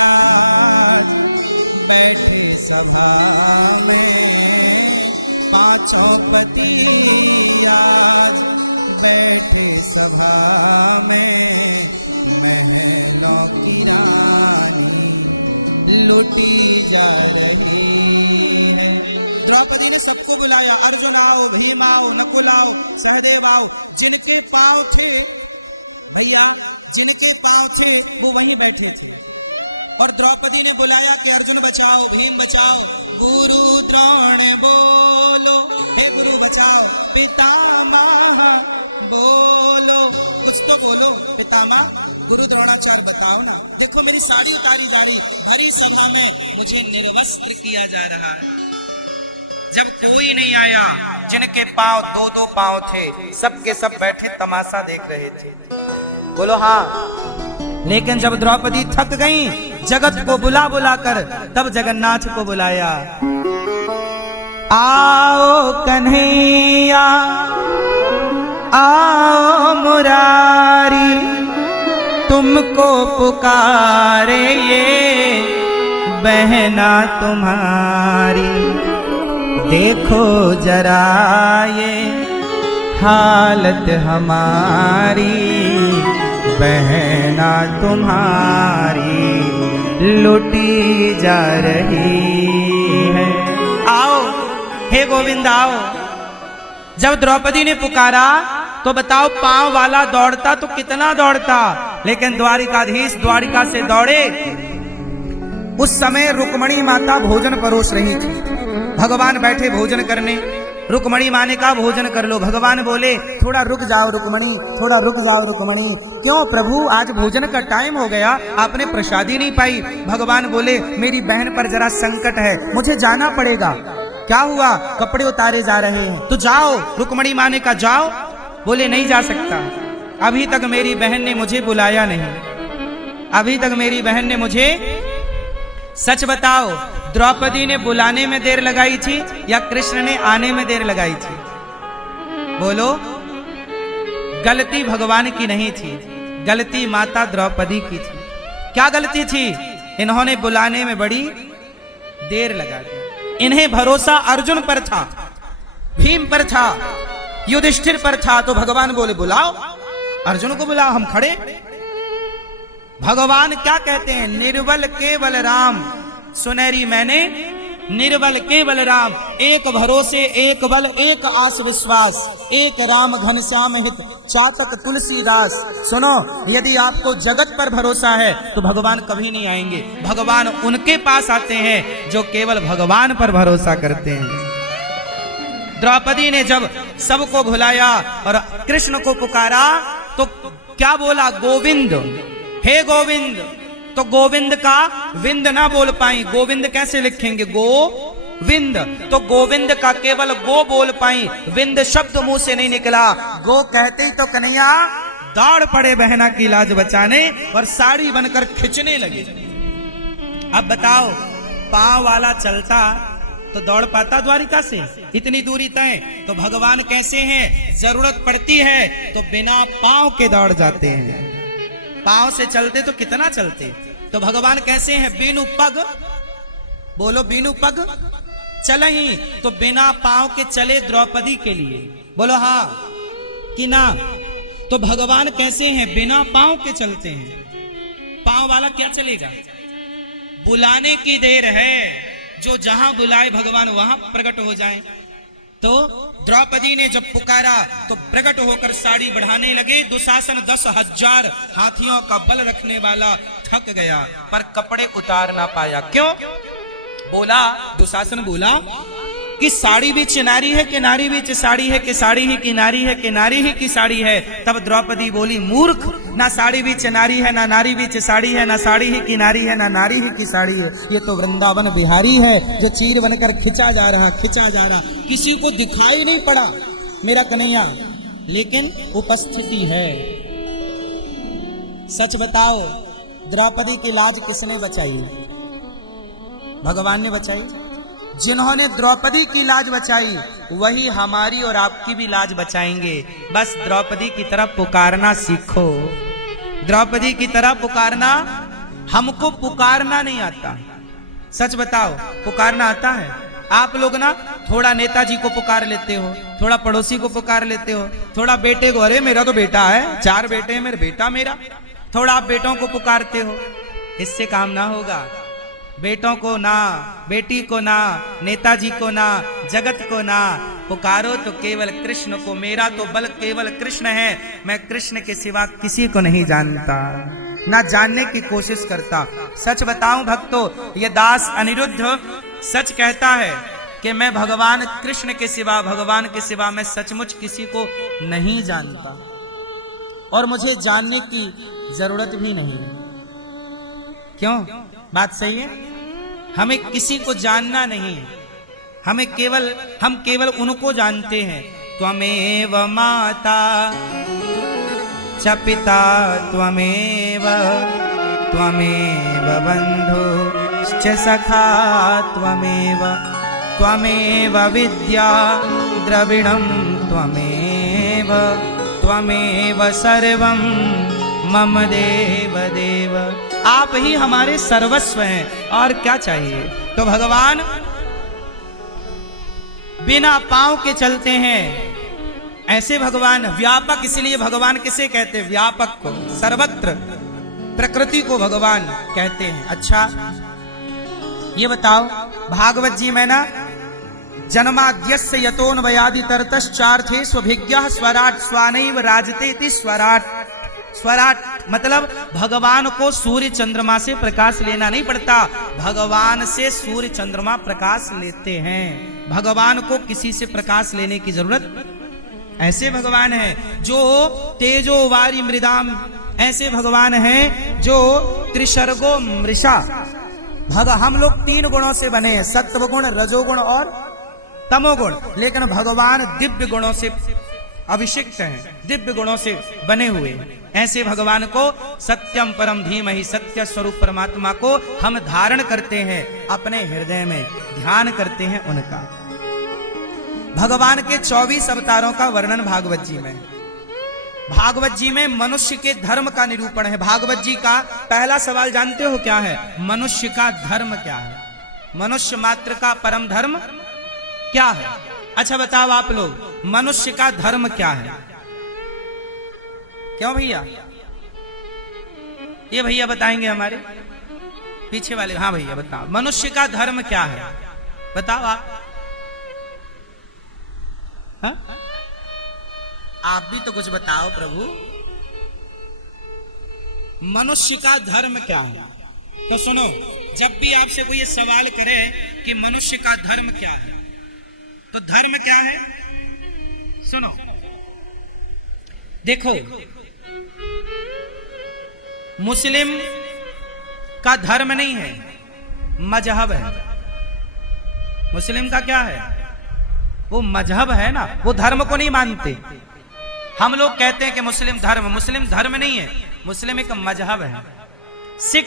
आज बैठे सभा में, पांचों पति आज बैठे सभा में, महलों की रानी लुटी जा रही है। द्रौपदी ने सबको बुलाया, अर्जुन आओ, भीम आओ, नकुल आओ, सहदेव आओ, जिनके पांव थे भैया, जिनके पांव थे वो वहीं बैठे थे। और द्रौपदी ने बुलाया कि अर्जुन बचाओ, भीम बचाओ, गुरु द्रोण बोलो, हे गुरु बचाओ, पितामह बोलो, कुछ तो बोलो पितामह, गुरु द्रोणाचार्य बताओ ना। देखो मेरी साड़ी उतारी जा रही, भरी सभा में मुझे निर्वस्त्र किया जा रहा है। जब कोई नहीं आया, जिनके पांव दो दो पांव थे, सब के सब बैठे तमाशा देख रहे थे। बोलो हाँ। लेकिन जब द्रौपदी थक गई, जगत को बुला बुला कर तब जगन्नाथ को बुलाया। आओ कन्हैया, आओ मुरारी, तुमको पुकारे ये बहना तुम्हारी, देखो जरा ये हालत हमारी, बहना तुम्हारी लुटी जा रही है। आओ हे गोविंद आओ। जब द्रौपदी ने पुकारा तो बताओ, पांव वाला दौड़ता तो कितना दौड़ता, लेकिन द्वारिकाधीश द्वारिका से दौड़े। उस समय रुक्मणी माता भोजन परोस रही थी, भगवान बैठे भोजन करने। रुक्मणी माँ ने कहा भोजन कर लो। भगवान बोले थोड़ा रुक जाओ रुक्मणी, थोड़ा रुक जाओ रुक्मणी। क्यों प्रभु, आज भोजन का टाइम हो गया, आपने प्रसादी नहीं पाई। भगवान बोले मेरी बहन पर जरा संकट है, मुझे जाना पड़ेगा। क्या हुआ, कपड़े उतारे जा रहे हैं, तो जाओ। रुक्मणी माँ ने कहा जाओ। बोले नहीं जा सकता, अभी तक मेरी बहन ने मुझे बुलाया नहीं, अभी तक मेरी बहन ने मुझे। सच बताओ, द्रौपदी ने बुलाने में देर लगाई थी या कृष्ण ने आने में देर लगाई थी? बोलो। गलती भगवान की नहीं थी, गलती माता द्रौपदी की थी। क्या गलती थी? इन्होंने बुलाने में बड़ी देर लगा दी। इन्हें भरोसा अर्जुन पर था, भीम पर था, युधिष्ठिर पर था। तो भगवान बोले बुलाओ, अर्जुन को बुलाओ, हम खड़े। भगवान क्या कहते हैं? निर्बल केवल राम सुनहरी मैंने, निर्बल केवल राम, एक भरोसे एक बल एक आस विश्वास, एक राम घनश्याम हित चातक तुलसीदास। सुनो, यदि आपको जगत पर भरोसा है तो भगवान कभी नहीं आएंगे। भगवान उनके पास आते हैं जो केवल भगवान पर भरोसा करते हैं। द्रौपदी ने जब सबको भुलाया और कृष्ण को पुकारा तो क्या बोला? गोविंद, हे गोविंद। तो गोविंद का विंद ना बोल पाई, गोविंद कैसे लिखेंगे? गोविंद। तो गोविंद का केवल गो बोल पाई, विंद शब्द मुंह से नहीं निकला। गो कहते ही तो कन्हैया दौड़ पड़े बहना की लाज बचाने और साड़ी बनकर खिंचने लगे। अब बताओ, पांव वाला चलता तो दौड़ पाता द्वारिका से इतनी दूरी तय? तो भगवान कैसे हैं? जरूरत पड़ती है तो बिना पांव के दौड़ जाते हैं। पांव से चलते तो कितना चलते। तो भगवान कैसे हैं? बीनु पग। बोलो बीनु पग चलही, तो बिना पांव के चले द्रौपदी के लिए। बोलो हाँ कि ना? तो भगवान कैसे हैं? बिना पांव के चलते हैं। पांव वाला क्या चलेगा? बुलाने की देर है, जो जहां बुलाए भगवान वहां प्रकट हो जाए। तो द्रौपदी ने जब पुकारा तो प्रकट होकर साड़ी बढ़ाने लगे। दुशासन 10,000 हाथियों का बल रखने वाला थक गया, पर कपड़े उतार ना पाया। क्यों? बोला, दुशासन बोला कि साड़ी भी चिनारी है कि नारी भी साड़ी है, कि साड़ी ही की नारी है, कि नारी ही की साड़ी है। तब द्रौपदी बोली, मूर्ख, ना साड़ी भी चिनारी है, ना नारी भी साड़ी है, ना साड़ी ही की नारी है, ना नारी ही की साड़ी है। ये तो वृंदावन बिहारी है जो चीर बनकर खिंचा जा रहा, खिंचा जा रहा। किसी को दिखाई नहीं पड़ा मेरा कन्हैया, लेकिन उपस्थिति है। सच बताओ, द्रौपदी की लाज किसने बचाई? भगवान ने बचाई। जिन्होंने द्रौपदी की लाज बचाई वही हमारी और आपकी भी लाज बचाएंगे। बस द्रौपदी की तरफ पुकारना सीखो। द्रौपदी की तरफ पुकारना। हमको पुकारना नहीं आता। सच बताओ, पुकारना आता है? आप लोग ना थोड़ा नेताजी को पुकार लेते हो, थोड़ा पड़ोसी को पुकार लेते हो, थोड़ा बेटे को, अरे मेरा तो बेटा है, 4 बेटे हैं, मेरे बेटा मेरा। थोड़ा आप बेटों को पुकारते हो। इससे काम ना होगा। बेटों को ना, बेटी को ना, नेताजी को ना, जगत को ना, पुकारो तो केवल कृष्ण को। मेरा तो बल केवल कृष्ण है। मैं कृष्ण के सिवा किसी को नहीं जानता, ना जानने की कोशिश करता। सच बताऊं भक्तों, ये दास अनिरुद्ध सच कहता है कि मैं भगवान कृष्ण के सिवा, भगवान के सिवा मैं सचमुच किसी को नहीं जानता, और मुझे जानने की जरूरत भी नहीं। क्यों? बात सही है। हमें किसी को जानना नहीं है। हम केवल उनको जानते हैं। त्वमेव माता च पिता त्वमेव, त्वमेव बन्धुश्च सखा त्वमेव, त्वमेव विद्या द्रविणं त्वमेव, त्वमेव सर्वं मम देव देव। आप ही हमारे सर्वस्व हैं, और क्या चाहिए? तो भगवान बिना पांव के चलते हैं। ऐसे भगवान व्यापक, इसलिए भगवान किसे कहते हैं? व्यापक को, सर्वत्र प्रकृति को भगवान कहते हैं। अच्छा ये बताओ, भागवत जी में ना, जन्माद्यस्य यतोन्वयादि तरतश्चार्थे स्वभिज्ञः स्वराट स्वानैव राजते इति स्वराट। स्वराट मतलब भगवान को सूर्य चंद्रमा से प्रकाश लेना नहीं पड़ता, भगवान से सूर्य चंद्रमा प्रकाश लेते हैं। भगवान को किसी से प्रकाश लेने की जरूरत। ऐसे भगवान हैं जो तेजो वारी मृदाम, ऐसे भगवान हैं जो त्रिशर्गो मृषा। हम लोग 3 गुणों से बने हैं, सत्वगुण, रजोगुण और तमोगुण, लेकिन भगवान दिव्य गुणों से अभिषिक्त हैं, दिव्य गुणों से बने हुए हैं। ऐसे भगवान को सत्यम परम धीमहि, सत्य स्वरूप परमात्मा को हम धारण करते हैं, अपने हृदय में ध्यान करते हैं उनका। भगवान के 24 अवतारों का वर्णन भागवत जी में। भागवत जी में मनुष्य के धर्म का निरूपण है। भागवत जी का पहला सवाल जानते हो क्या है? मनुष्य का धर्म क्या है? मनुष्य मात्र का परम धर्म क्या है? अच्छा बताओ आप लोग, मनुष्य का धर्म क्या है? क्यों भैया? ये भैया बताएंगे हमारे पीछे वाले। हाँ भैया बताओ, मनुष्य का धर्म क्या है? बताओ आप। हाँ? आप भी तो कुछ बताओ प्रभु। मनुष्य का धर्म क्या है? तो सुनो, जब भी आपसे कोई ये सवाल करे कि मनुष्य का धर्म क्या है, तो धर्म क्या है? सुनो, देखो, मुस्लिम का धर्म नहीं है, मजहब है। मुस्लिम का क्या है? वो मजहब है ना, वो धर्म को नहीं मानते। हम लोग कहते हैं कि मुस्लिम धर्म नहीं है, मुस्लिम एक मजहब है। सिख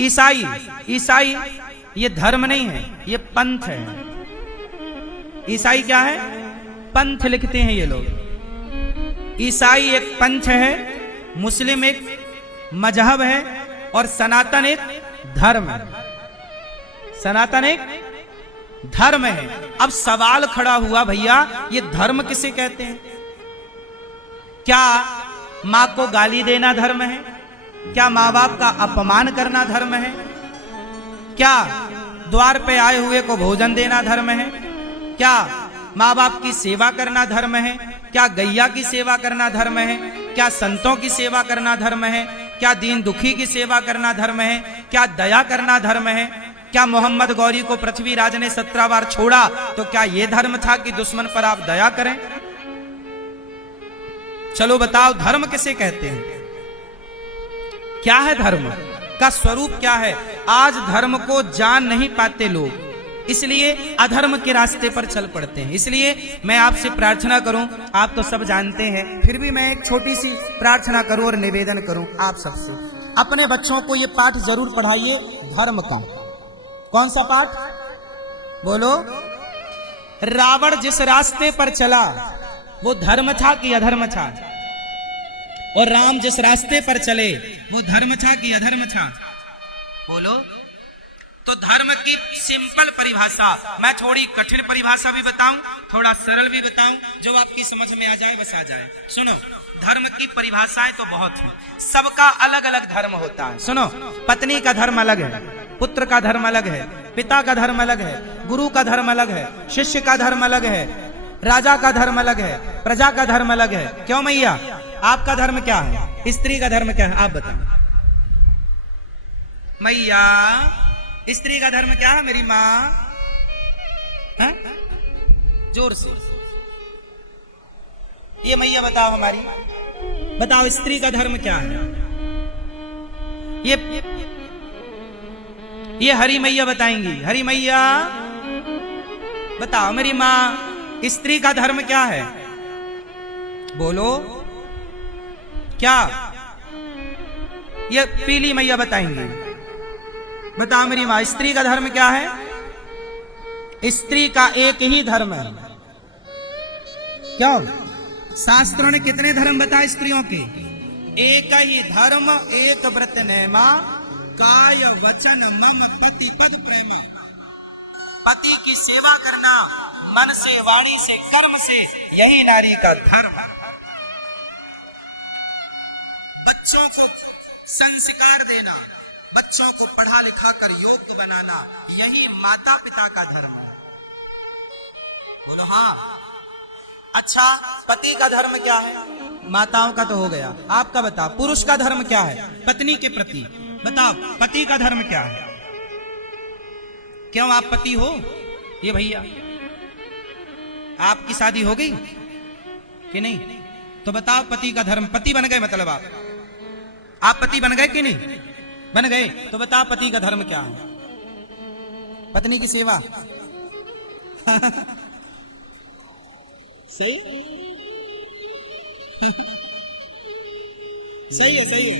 ईसाई ये धर्म नहीं है, ये पंथ है। ईसाई क्या है? पंथ लिखते हैं ये लोग। ईसाई एक पंथ है, मुस्लिम एक मजहब है, और सनातन एक धर्म है। सनातन एक धर्म है। अब सवाल खड़ा हुआ, भैया ये धर्म किसे कहते हैं? क्या मां को गाली देना धर्म है? क्या माँ बाप का अपमान करना धर्म है? क्या द्वार पे आए हुए को भोजन देना धर्म है? क्या माँ बाप की सेवा करना धर्म है? क्या गैया की सेवा करना धर्म है? क्या संतों की सेवा करना धर्म है? क्या दीन दुखी की सेवा करना धर्म है? क्या दया करना धर्म है? क्या मोहम्मद गौरी को पृथ्वीराज ने 17 बार छोड़ा तो क्या यह धर्म था कि दुश्मन पर आप दया करें? चलो बताओ, धर्म किसे कहते हैं? क्या है धर्म का स्वरूप? क्या है? आज धर्म को जान नहीं पाते लोग, इसलिए अधर्म के रास्ते पर चल पड़ते हैं। इसलिए मैं आपसे प्रार्थना करूं, आप तो सब जानते हैं, फिर भी मैं एक छोटी सी प्रार्थना करूं और निवेदन करूं आप सबसे, अपने बच्चों को ये पाठ जरूर पढ़ाइए धर्म का। कौन सा पाठ? बोलो। रावण जिस रास्ते पर चला वो धर्म था कि अधर्म था? और राम जिस रास्ते पर चले वो धर्म था कि अधर्म था? बोलो। तो धर्म की सिंपल परिभाषा, मैं थोड़ी कठिन परिभाषा भी बताऊं, थोड़ा सरल भी बताऊं, जो आपकी समझ में आ जाए बस आ जाए। सुनो, धर्म की परिभाषाएं तो बहुत हैं, सबका अलग अलग धर्म होता है। सुनो, पत्नी का धर्म अलग है, पुत्र का धर्म अलग है, पिता का धर्म अलग है, गुरु का धर्म अलग है, शिष्य का धर्म अलग है, राजा का धर्म अलग है, प्रजा का धर्म अलग है। क्यों मैया, आपका धर्म क्या है? स्त्री का धर्म क्या है? आप बताओ मैया, स्त्री का धर्म क्या है मेरी माँ? है? जोर से ये मैया बताओ, हमारी बताओ, स्त्री का धर्म क्या है? ये हरी मैया बताएंगी। हरी मैया बताओ मेरी माँ, स्त्री का धर्म क्या है? बोलो। क्या? ये पीली मैया बताएंगी। बताओ मेरी माँ, स्त्री का धर्म क्या है? स्त्री का एक ही धर्म है। क्यों? शास्त्रों ने कितने धर्म बताए स्त्रियों के? एक ही धर्म, एक व्रत नेमा, काय वचन मम पति पद प्रेमा। पति की सेवा करना मन से, वाणी से, कर्म से, यही नारी का धर्म। बच्चों को संस्कार देना, बच्चों को पढ़ा लिखा कर योग्य बनाना, यही माता पिता का धर्म है। बोलो हाँ। अच्छा, पति का धर्म क्या है? माताओं का तो हो गया, आपका बताओ। पुरुष का धर्म क्या है पत्नी के प्रति? बताओ, पति का धर्म क्या है? क्यों, आप पति हो? ये भैया, आपकी शादी हो गई कि नहीं? तो बताओ पति का धर्म। पति बन गए मतलब आप पति बन गए कि नहीं? बन गए। तो बताओ पति का धर्म क्या है? पत्नी की सेवा। सही सही है, सही है।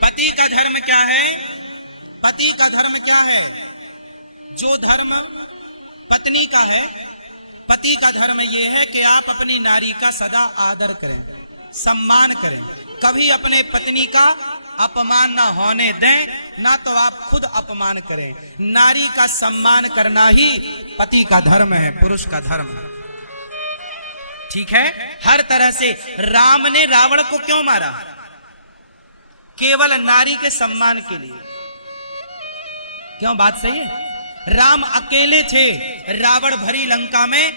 पति का धर्म क्या है? पति का धर्म क्या है? जो धर्म पत्नी का है, पति का धर्म यह है कि आप अपनी नारी का सदा आदर करें, सम्मान करें, कभी अपने पत्नी का अपमान ना होने दें, ना तो आप खुद अपमान करें। नारी का सम्मान करना ही पति का धर्म है, पुरुष का धर्म है। ठीक है? हर तरह से राम ने रावण को क्यों मारा? केवल नारी के सम्मान के लिए। क्यों? बात सही है। राम अकेले थे, रावण भरी लंका में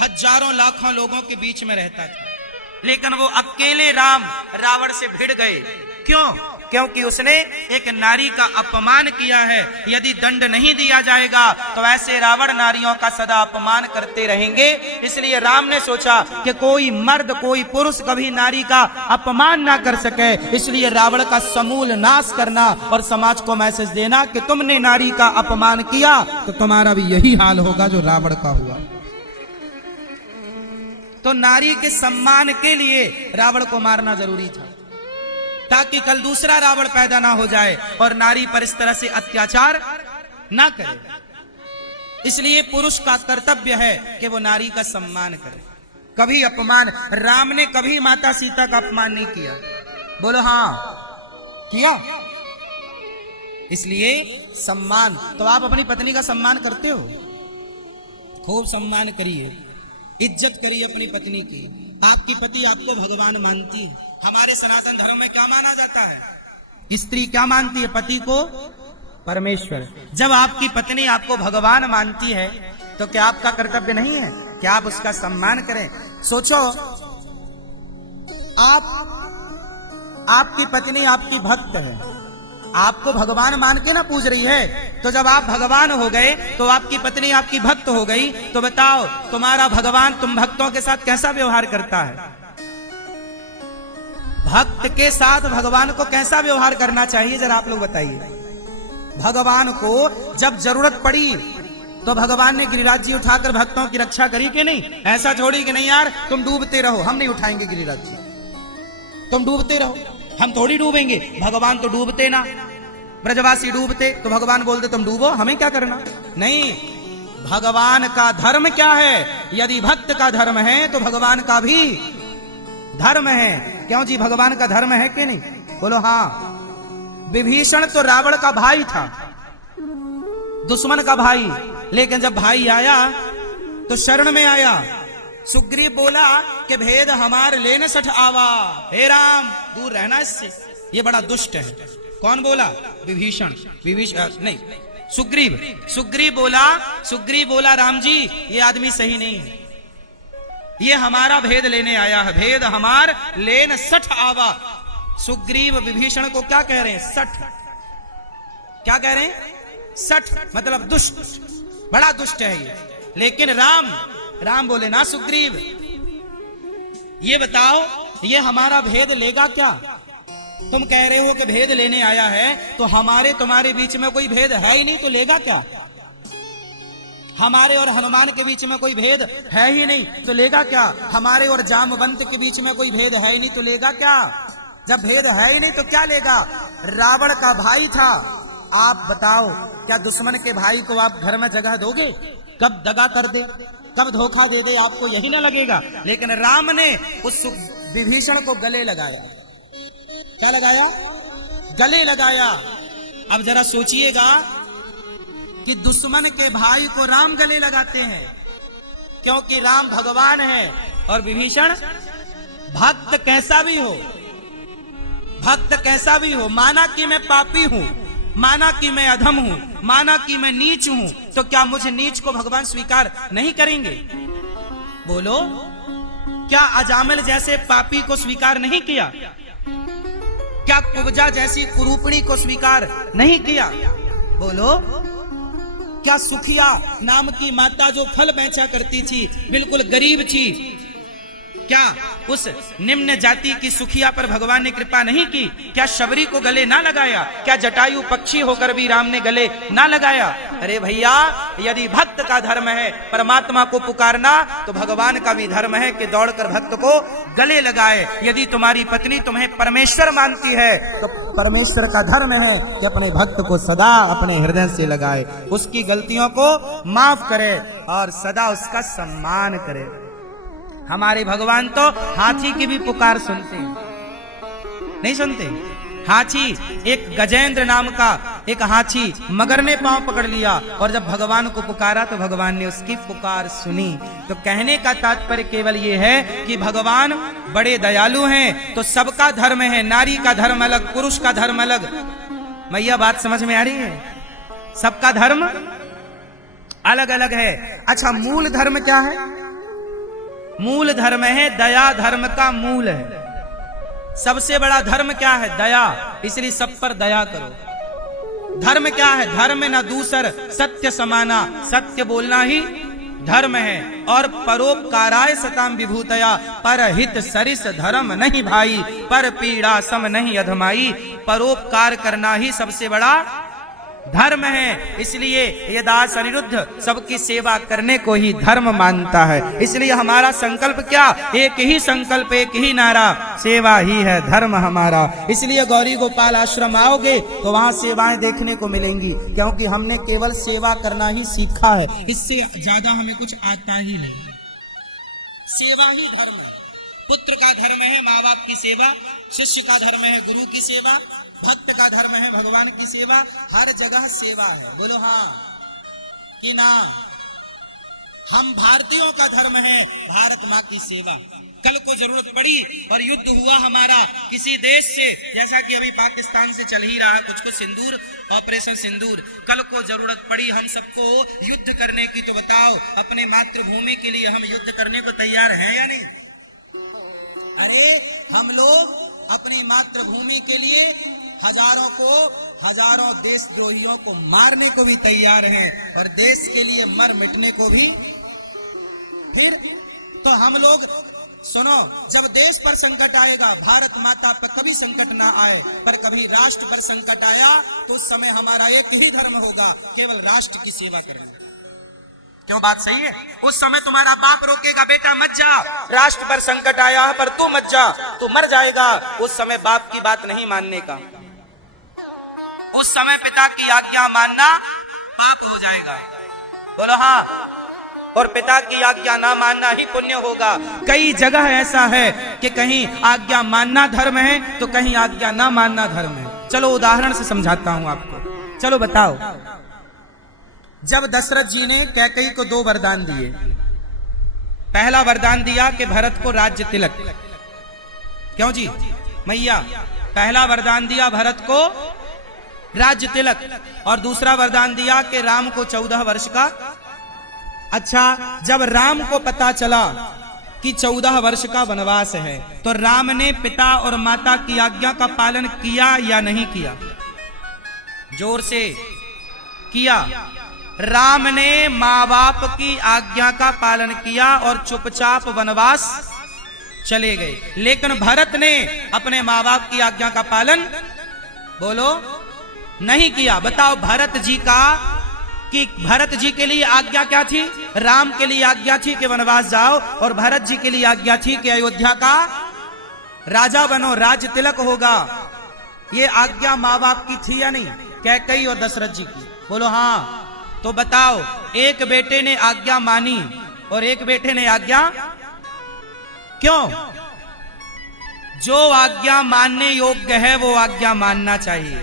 हजारों लाखों लोगों के बीच में रहता था, लेकिन वो अकेले राम रावण से भिड़ गए। क्यों? क्योंकि उसने एक नारी का अपमान किया है। यदि दंड नहीं दिया जाएगा तो ऐसे रावण नारियों का सदा अपमान करते रहेंगे। इसलिए राम ने सोचा कि कोई मर्द, कोई पुरुष कभी नारी का अपमान ना कर सके, इसलिए रावण का समूल नाश करना और समाज को मैसेज देना कि तुमने नारी का अपमान किया तो तुम्हारा भी यही हाल होगा जो रावण का हुआ। तो नारी के सम्मान के लिए रावण को मारना जरूरी था, ताकि कल दूसरा रावण पैदा ना हो जाए और नारी पर इस तरह से अत्याचार ना करे। इसलिए पुरुष का कर्तव्य है कि वो नारी का सम्मान करे, कभी अपमान। राम ने कभी माता सीता का अपमान नहीं किया। बोलो हाँ, किया? इसलिए सम्मान। तो आप अपनी पत्नी का सम्मान करते हो? खूब सम्मान करिए, इज्जत करिए अपनी पत्नी की। आपकी पति आपको भगवान मानती है। हमारे सनातन धर्म में क्या माना जाता है? स्त्री क्या मानती है? पति को परमेश्वर। जब आपकी पत्नी आपको भगवान मानती है तो क्या आपका कर्तव्य नहीं है कि आप उसका सम्मान करें? सोचो, आपकी पत्नी आपकी भक्त है, आपको भगवान मान के ना पूज रही है, तो जब आप भगवान हो गए तो आपकी पत्नी आपकी भक्त हो गई, तो बताओ तुम्हारा भगवान तुम भक्तों के साथ कैसा व्यवहार करता है? भक्त के साथ भगवान को कैसा व्यवहार करना चाहिए जरा आप लोग बताइए। भगवान को जब जरूरत पड़ी तो भगवान ने गिरिराज जी उठाकर भक्तों की रक्षा करी कि नहीं? ऐसा छोड़ी कि नहीं यार तुम डूबते रहो, हम नहीं उठाएंगे गिरिराज जी, तुम डूबते रहो, हम थोड़ी डूबेंगे। भगवान तो डूबते ना, ब्रजवासी डूबते तो भगवान बोलते तुम डूबो, हमें क्या करना? नहीं, भगवान का धर्म क्या है? यदि भक्त का धर्म है तो भगवान का भी धर्म है। क्यों जी, भगवान का धर्म है कि नहीं? बोलो हाँ। विभीषण तो रावण का भाई था, दुश्मन का भाई, लेकिन जब भाई आया तो शरण में आया। सुग्रीव बोला कि भेद हमार लेन सठ आवा, हे राम दूर रहना इससे, ये बड़ा दुष्ट है। कौन बोला? विभीषण। नहीं, सुग्रीव बोला राम जी ये आदमी सही नहीं है, ये हमारा भेद लेने आया है, भेद हमार लेन सठ आवा। सुग्रीव विभीषण को क्या कह रहे हैं? सठ। क्या कह रहे हैं? सठ मतलब दुष्ट, बड़ा दुष्ट है ये। लेकिन राम बोले ना सुग्रीव, ये बताओ ये हमारा भेद लेगा क्या? तुम कह रहे हो कि भेद लेने आया है, तो हमारे तुम्हारे बीच में कोई भेद है ही नहीं, तो लेगा क्या? हमारे और हनुमान के बीच में कोई भेद है ही नहीं, तो लेगा क्या? हमारे और जामवंत के बीच में कोई भेद है ही नहीं, तो लेगा क्या? जब भेद है ही नहीं तो क्या लेगा? रावण का भाई था, आप बताओ क्या दुश्मन के भाई को आप घर में जगह दोगे? कब दगा कर दे, कब धोखा दे दे, आपको यही ना लगेगा? लेकिन राम ने उस विभीषण को गले लगाया। क्या लगाया? गले लगाया। अब जरा सोचिएगा कि दुश्मन के भाई को राम गले लगाते हैं, क्योंकि राम भगवान है और विभीषण भक्त। कैसा भी हो, भक्त कैसा भी हो, माना कि मैं पापी हूं, माना कि मैं अधम हूं, माना कि मैं नीच हूं, तो क्या मुझे नीच को भगवान स्वीकार नहीं करेंगे? बोलो, क्या अजामिल जैसे पापी को स्वीकार नहीं किया? क्या कुब्जा जैसी कुरूपणी को स्वीकार नहीं किया? बोलो, क्या सुखिया नाम की माता जो फल बेचा करती थी, बिल्कुल गरीब थी, क्या उस निम्न जाति की सुखिया पर भगवान ने कृपा नहीं की? क्या शबरी को गले ना लगाया? क्या जटायु पक्षी होकर भी राम ने गले ना लगाया? अरे भैया, यदि भक्त का धर्म है परमात्मा को पुकारना, तो भगवान का भी धर्म है कि दौड़कर भक्त को गले लगाए। यदि तुम्हारी पत्नी तुम्हें परमेश्वर मानती है तो परमेश्वर का धर्म है कि अपने भक्त को सदा अपने हृदय से लगाए, उसकी गलतियों को माफ करे और सदा उसका सम्मान करे। हमारे भगवान तो हाथी की भी पुकार सुनते हैं, नहीं सुनते? हाथी, एक गजेंद्र नाम का एक हाथी मगर ने पांव पकड़ लिया, और जब भगवान को पुकारा तो भगवान ने उसकी पुकार सुनी। तो कहने का तात्पर्य केवल ये है कि भगवान बड़े दयालु हैं। तो सबका धर्म है, नारी का धर्म अलग, पुरुष का धर्म अलग। मैया बात समझ में आ रही है? सबका धर्म अलग अलग है। अच्छा, मूल धर्म क्या है? मूल धर्म है दया, धर्म का मूल है। सबसे बड़ा धर्म क्या है? दया। इसलिए सब पर दया करो। धर्म क्या है? धर्म न दूसर सत्य समाना, सत्य बोलना ही धर्म है। और परोपकाराय सताम विभूतया, पर हित सरिस धर्म नहीं भाई, पर पीड़ा सम नहीं अधमाई। परोपकार करना ही सबसे बड़ा धर्म है। इसलिए ये दास अनिरुद्ध सबकी सेवा करने को ही धर्म मानता है। इसलिए हमारा संकल्प क्या? एक ही संकल्प, एक ही नारा, सेवा ही है धर्म हमारा। इसलिए गौरी गोपाल आश्रम आओगे तो वहां सेवाएं देखने को मिलेंगी, क्योंकि हमने केवल सेवा करना ही सीखा है, इससे ज्यादा हमें कुछ आता ही नहीं। सेवा ही धर्म है। पुत्र का धर्म है माँ बाप की सेवा, शिष्य का धर्म है गुरु की सेवा, भक्त का धर्म है भगवान की सेवा। हर जगह सेवा है। बोलो हाँ कि ना? हम भारतीयों का धर्म है भारत माँ की सेवा। कल को जरूरत पड़ी और युद्ध हुआ हमारा किसी देश से, जैसा कि अभी पाकिस्तान से चल ही रहा है कुछ सिंदूर, ऑपरेशन सिंदूर, कल को जरूरत पड़ी हम सबको युद्ध करने की, तो बताओ अपने मातृभूमि के लिए हम युद्ध करने को तैयार हैं या नहीं? अरे हम लोग अपनी मातृभूमि के लिए हजारों देशद्रोहियों को मारने को भी तैयार हैं और देश के लिए मर मिटने को भी। फिर तो हम लोग सुनो, जब देश पर संकट आएगा, भारत माता पर कभी संकट ना आए, पर कभी राष्ट्र पर संकट आया तो उस समय हमारा एक ही धर्म होगा, केवल राष्ट्र की सेवा करना। क्यों बात सही है? उस समय तुम्हारा बाप रोकेगा, बेटा मत जा, राष्ट्र पर संकट आया है पर तू मत जा, तू मर जाएगा। उस समय बाप की बात नहीं मानने का, उस समय पिता की आज्ञा मानना पाप हो जाएगा। बोलो हाँ। और पिता की आज्ञा ना मानना ही पुण्य होगा। कई जगह ऐसा है कि कहीं आज्ञा मानना धर्म है तो कहीं आज्ञा ना मानना धर्म है। चलो उदाहरण से समझाता हूं आपको। चलो बताओ, जब दशरथ जी ने कैकेयी को 2 वरदान दिए, पहला वरदान दिया कि भरत को राज्य तिलक, क्यों जी मैया, पहला वरदान दिया भरत को राज्य तिलक, और दूसरा वरदान दिया कि राम को 14 वर्ष का। अच्छा, जब राम को पता चला कि 14 वर्ष का वनवास है तो राम ने पिता और माता की आज्ञा का पालन किया या नहीं किया? जोर से किया। राम ने माँ बाप की आज्ञा का पालन किया और चुपचाप वनवास चले गए। लेकिन भरत ने अपने माँ बाप की आज्ञा का पालन, बोलो, नहीं किया। बताओ भरत जी के लिए आज्ञा क्या थी? राम के लिए आज्ञा थी कि वनवास जाओ, और भरत जी के लिए आज्ञा थी कि अयोध्या का राजा बनो, राज्य तिलक होगा। ये आज्ञा माँ बाप की थी या नहीं? कैकेयी और दशरथ जी की, बोलो हाँ। तो बताओ, एक बेटे ने आज्ञा मानी और एक बेटे ने आज्ञा क्यों? जो आज्ञा मानने योग्य है वो आज्ञा मानना चाहिए,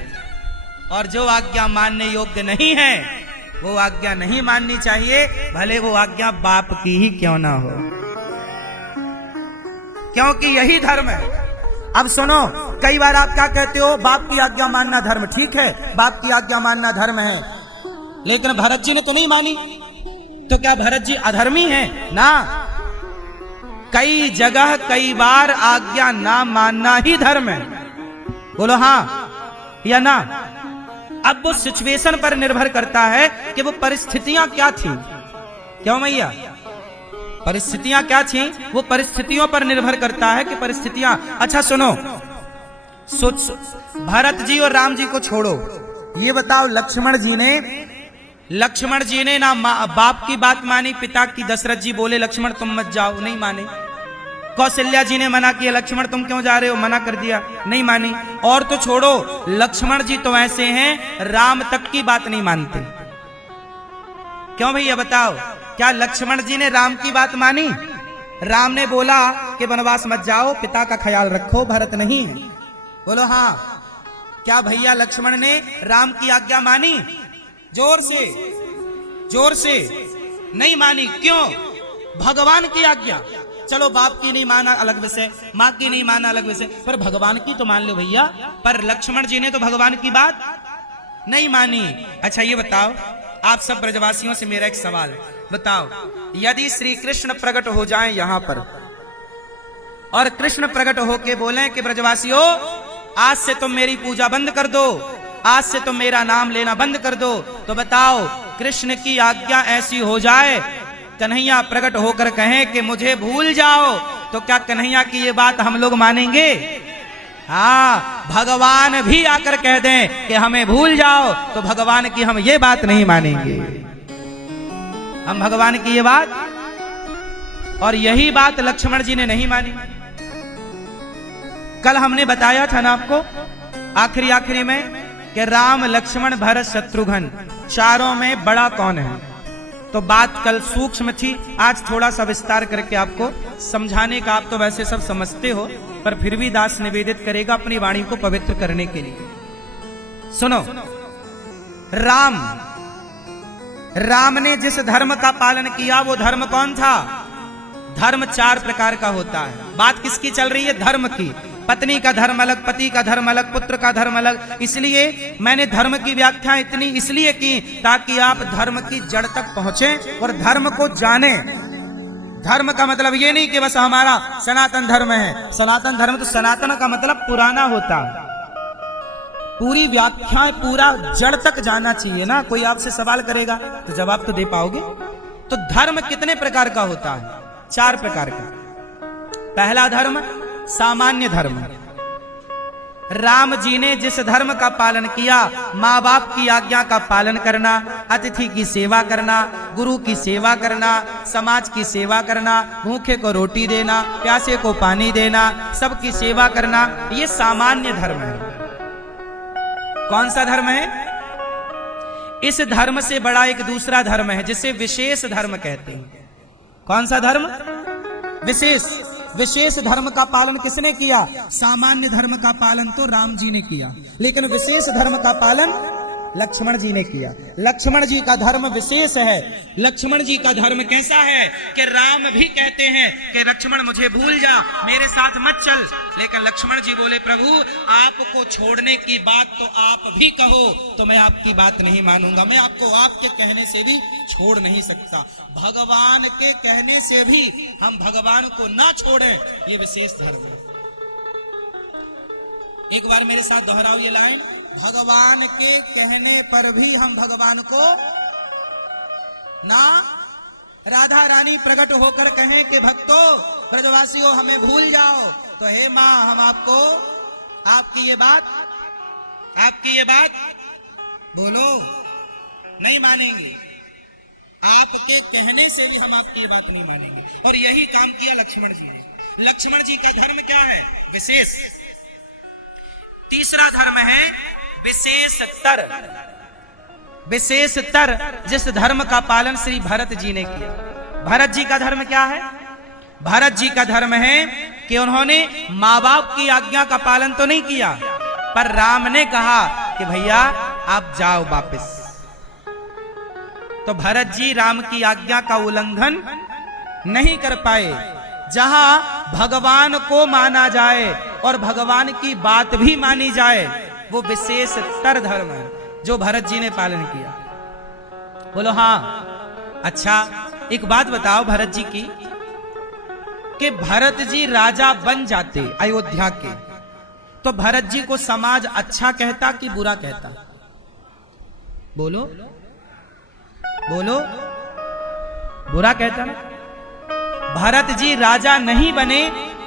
और जो आज्ञा मानने योग्य नहीं है वो आज्ञा नहीं माननी चाहिए, भले वो आज्ञा बाप की ही क्यों ना हो, क्योंकि यही धर्म है। अब सुनो, कई बार आप क्या कहते हो, बाप की आज्ञा मानना धर्म, ठीक है, बाप की आज्ञा मानना धर्म है, लेकिन भरत जी ने तो नहीं मानी, तो क्या भरत जी अधर्मी हैं? ना, कई जगह कई बार आज्ञा ना मानना ही धर्म है। बोलो हाँ या ना। अब वो सिचुएशन पर निर्भर करता है कि वो परिस्थितियां क्या थी। क्यों मैया? परिस्थितियां क्या थी, वो परिस्थितियों पर निर्भर करता है कि परिस्थितियां। अच्छा सुनो, भरत जी और राम जी को छोड़ो, ये बताओ लक्ष्मण जी ने ना बाप की बात मानी, पिता की। दशरथ जी बोले लक्ष्मण तुम मत जाओ, नहीं माने। कौशल्या जी ने मना किया, लक्ष्मण तुम क्यों जा रहे हो, मना कर दिया, नहीं मानी। और तो छोड़ो, लक्ष्मण जी तो ऐसे हैं राम तक की बात नहीं मानते। क्यों भैया बताओ, क्या लक्ष्मण जी ने राम की बात मानी? राम ने बोला कि वनवास मत जाओ, पिता का ख्याल रखो, भरत नहीं है। बोलो हाँ। क्या भैया लक्ष्मण ने राम की आज्ञा मानी? जोर से नहीं मानी। क्यों? भगवान की आज्ञा। चलो बाप की नहीं माना अलग विषय, माँ की नहीं माना अलग विषय, पर भगवान की तो मान लो भैया। पर लक्ष्मण जी ने तो भगवान की बात नहीं मानी। अच्छा ये बताओ, आप सब ब्रजवासियों से मेरा एक सवाल, बताओ यदि श्री कृष्ण प्रकट हो जाएं यहाँ पर और कृष्ण प्रकट होके बोलें कि ब्रजवासियों आज से तुम मेरी पूजा बंद कर दो, आज से तुम मेरा नाम लेना बंद कर दो, तो बताओ कृष्ण की आज्ञा ऐसी हो जाए, कन्हैया प्रकट होकर कहें कि मुझे भूल जाओ, तो क्या कन्हैया की ये बात हम लोग मानेंगे? हाँ, भगवान भी आकर कह दें कि हमें भूल जाओ, तो भगवान की हम ये बात नहीं मानेंगे, हम भगवान की ये बात। और यही बात लक्ष्मण जी ने नहीं मानी। कल हमने बताया था ना आपको आखिरी में कि राम लक्ष्मण भरत शत्रुघ्न चारों में बड़ा कौन है। तो बात कल सूक्ष्म थी, आज थोड़ा सा विस्तार करके आपको समझाने का। आप तो वैसे सब समझते हो, पर फिर भी दास निवेदित करेगा अपनी वाणी को पवित्र करने के लिए। सुनो, राम ने जिस धर्म का पालन किया वो धर्म कौन था? धर्म 4 प्रकार का होता है। बात किसकी चल रही है? धर्म की। पत्नी का धर्म अलग, पति का धर्म अलग, पुत्र का धर्म अलग। इसलिए मैंने धर्म की व्याख्या इतनी इसलिए की ताकि आप धर्म की जड़ तक पहुंचे और धर्म को जाने। धर्म का मतलब ये नहीं कि बस हमारा सनातन धर्म है। सनातन धर्म तो सनातन का मतलब पुराना होता है। पूरी व्याख्या पूरा जड़ तक जाना चाहिए ना। कोई आपसे सवाल करेगा तो जवाब तो दे पाओगे। तो धर्म कितने प्रकार का होता है? 4 प्रकार का। पहला धर्म सामान्य धर्म। राम जी ने जिस धर्म का पालन किया, माँ बाप की आज्ञा का पालन करना, अतिथि की सेवा करना, गुरु की सेवा करना, समाज की सेवा करना, भूखे को रोटी देना, प्यासे को पानी देना, सबकी सेवा करना, ये सामान्य धर्म है। कौन सा धर्म है? इस धर्म से बड़ा एक दूसरा धर्म है जिसे विशेष धर्म कहते हैं। कौन सा धर्म? विशेष। विशेष धर्म का पालन किसने किया? सामान्य धर्म का पालन तो राम जी ने किया, लेकिन विशेष धर्म का पालन लक्ष्मण जी ने किया। लक्ष्मण जी का धर्म विशेष है। लक्ष्मण जी का धर्म कैसा है कि राम भी कहते हैं कि लक्ष्मण मुझे भूल जा, मेरे साथ मत चल, लेकिन लक्ष्मण जी बोले प्रभु आपको छोड़ने की बात तो आप भी कहो तो मैं आपकी बात नहीं मानूंगा। मैं आपको आपके कहने से भी छोड़ नहीं सकता। भगवान के कहने से भी हम भगवान को ना छोड़ें, ये विशेष धर्म है। एक बार मेरे साथ दोहराओ ये लाइन। भगवान के कहने पर भी हम भगवान को ना। राधा रानी प्रकट होकर कहें कि भक्तों ब्रजवासियों हमें भूल जाओ, तो हे माँ हम आपको आपकी ये बात बोलो नहीं मानेंगे। आपके कहने से भी हम आपकी ये बात नहीं मानेंगे। और यही काम किया लक्ष्मण जी ने। लक्ष्मण जी का धर्म क्या है? विशेष। तीसरा धर्म है विशेषतर। विशेषतर जिस धर्म का पालन श्री भरत जी ने किया। भरत जी का धर्म क्या है? भरत जी का धर्म है कि उन्होंने माँ बाप की आज्ञा का पालन तो नहीं किया, पर राम ने कहा कि भैया आप जाओ वापस। तो भरत जी राम की आज्ञा का उल्लंघन नहीं कर पाए। जहां भगवान को माना जाए और भगवान की बात भी मानी जाए, वो विशेषतर धर्म है जो भरत जी ने पालन किया। बोलो हाँ। अच्छा एक बात बताओ भरत जी की, कि भरत जी राजा बन जाते अयोध्या के, तो भरत जी को समाज अच्छा कहता कि बुरा कहता? बोलो बोलो। बुरा कहता ना। भरत जी राजा नहीं बने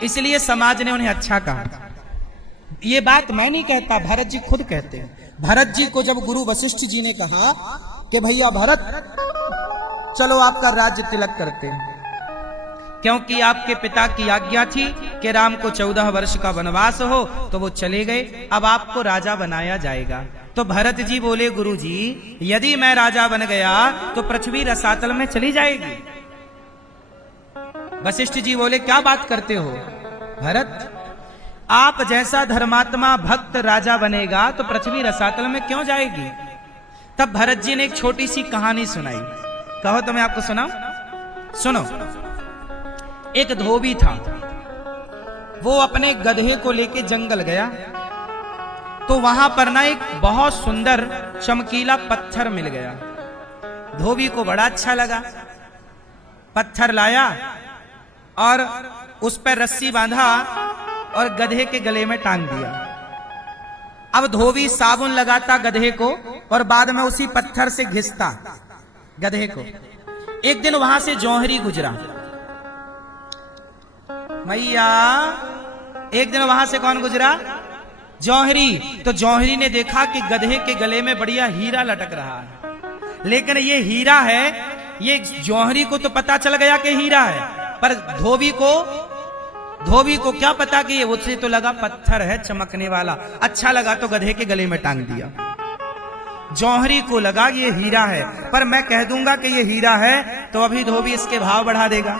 इसलिए समाज ने उन्हें अच्छा कहा। ये बात मैं नहीं कहता, भरत जी खुद कहते हैं। भरत जी को जब गुरु वशिष्ठ जी ने कहा कि भैया भरत चलो आपका राज्य तिलक करते हैं, क्योंकि आपके पिता की आज्ञा थी कि राम को 14 वर्ष का वनवास हो, तो वो चले गए, अब आपको राजा बनाया जाएगा। तो भरत जी बोले गुरु जी यदि मैं राजा बन गया तो पृथ्वी रसातल में चली जाएगी। वशिष्ठ जी बोले क्या बात करते हो भरत, आप जैसा धर्मात्मा भक्त राजा बनेगा तो पृथ्वी रसातल में क्यों जाएगी? तब भरत जी ने एक छोटी सी कहानी सुनाई। कहो तो मैं आपको सुनाऊं? सुनो। एक धोबी था, वो अपने गधे को लेके जंगल गया, तो वहां पर ना एक बहुत सुंदर चमकीला पत्थर मिल गया। धोबी को बड़ा अच्छा लगा, पत्थर लाया और उस पर रस्सी बांधा और गधे के गले में टांग दिया। अब धोबी साबुन लगाता गधे को और बाद में उसी पत्थर से घिसता गधे को। एक दिन वहां से जौहरी गुजरा। मैया एक दिन वहां से कौन गुजरा? जौहरी। तो जौहरी ने देखा कि गधे के गले में बढ़िया हीरा लटक रहा है, लेकिन ये हीरा है, ये जौहरी को तो पता चल गया कि हीरा है, पर धोबी को क्या पता कि ये उसे तो लगा पत्थर है चमकने वाला, अच्छा लगा तो गधे के गले में टांग दिया। जौहरी को लगा ये हीरा है, पर मैं कह दूंगा कि ये हीरा है तो अभी धोबी इसके भाव बढ़ा देगा।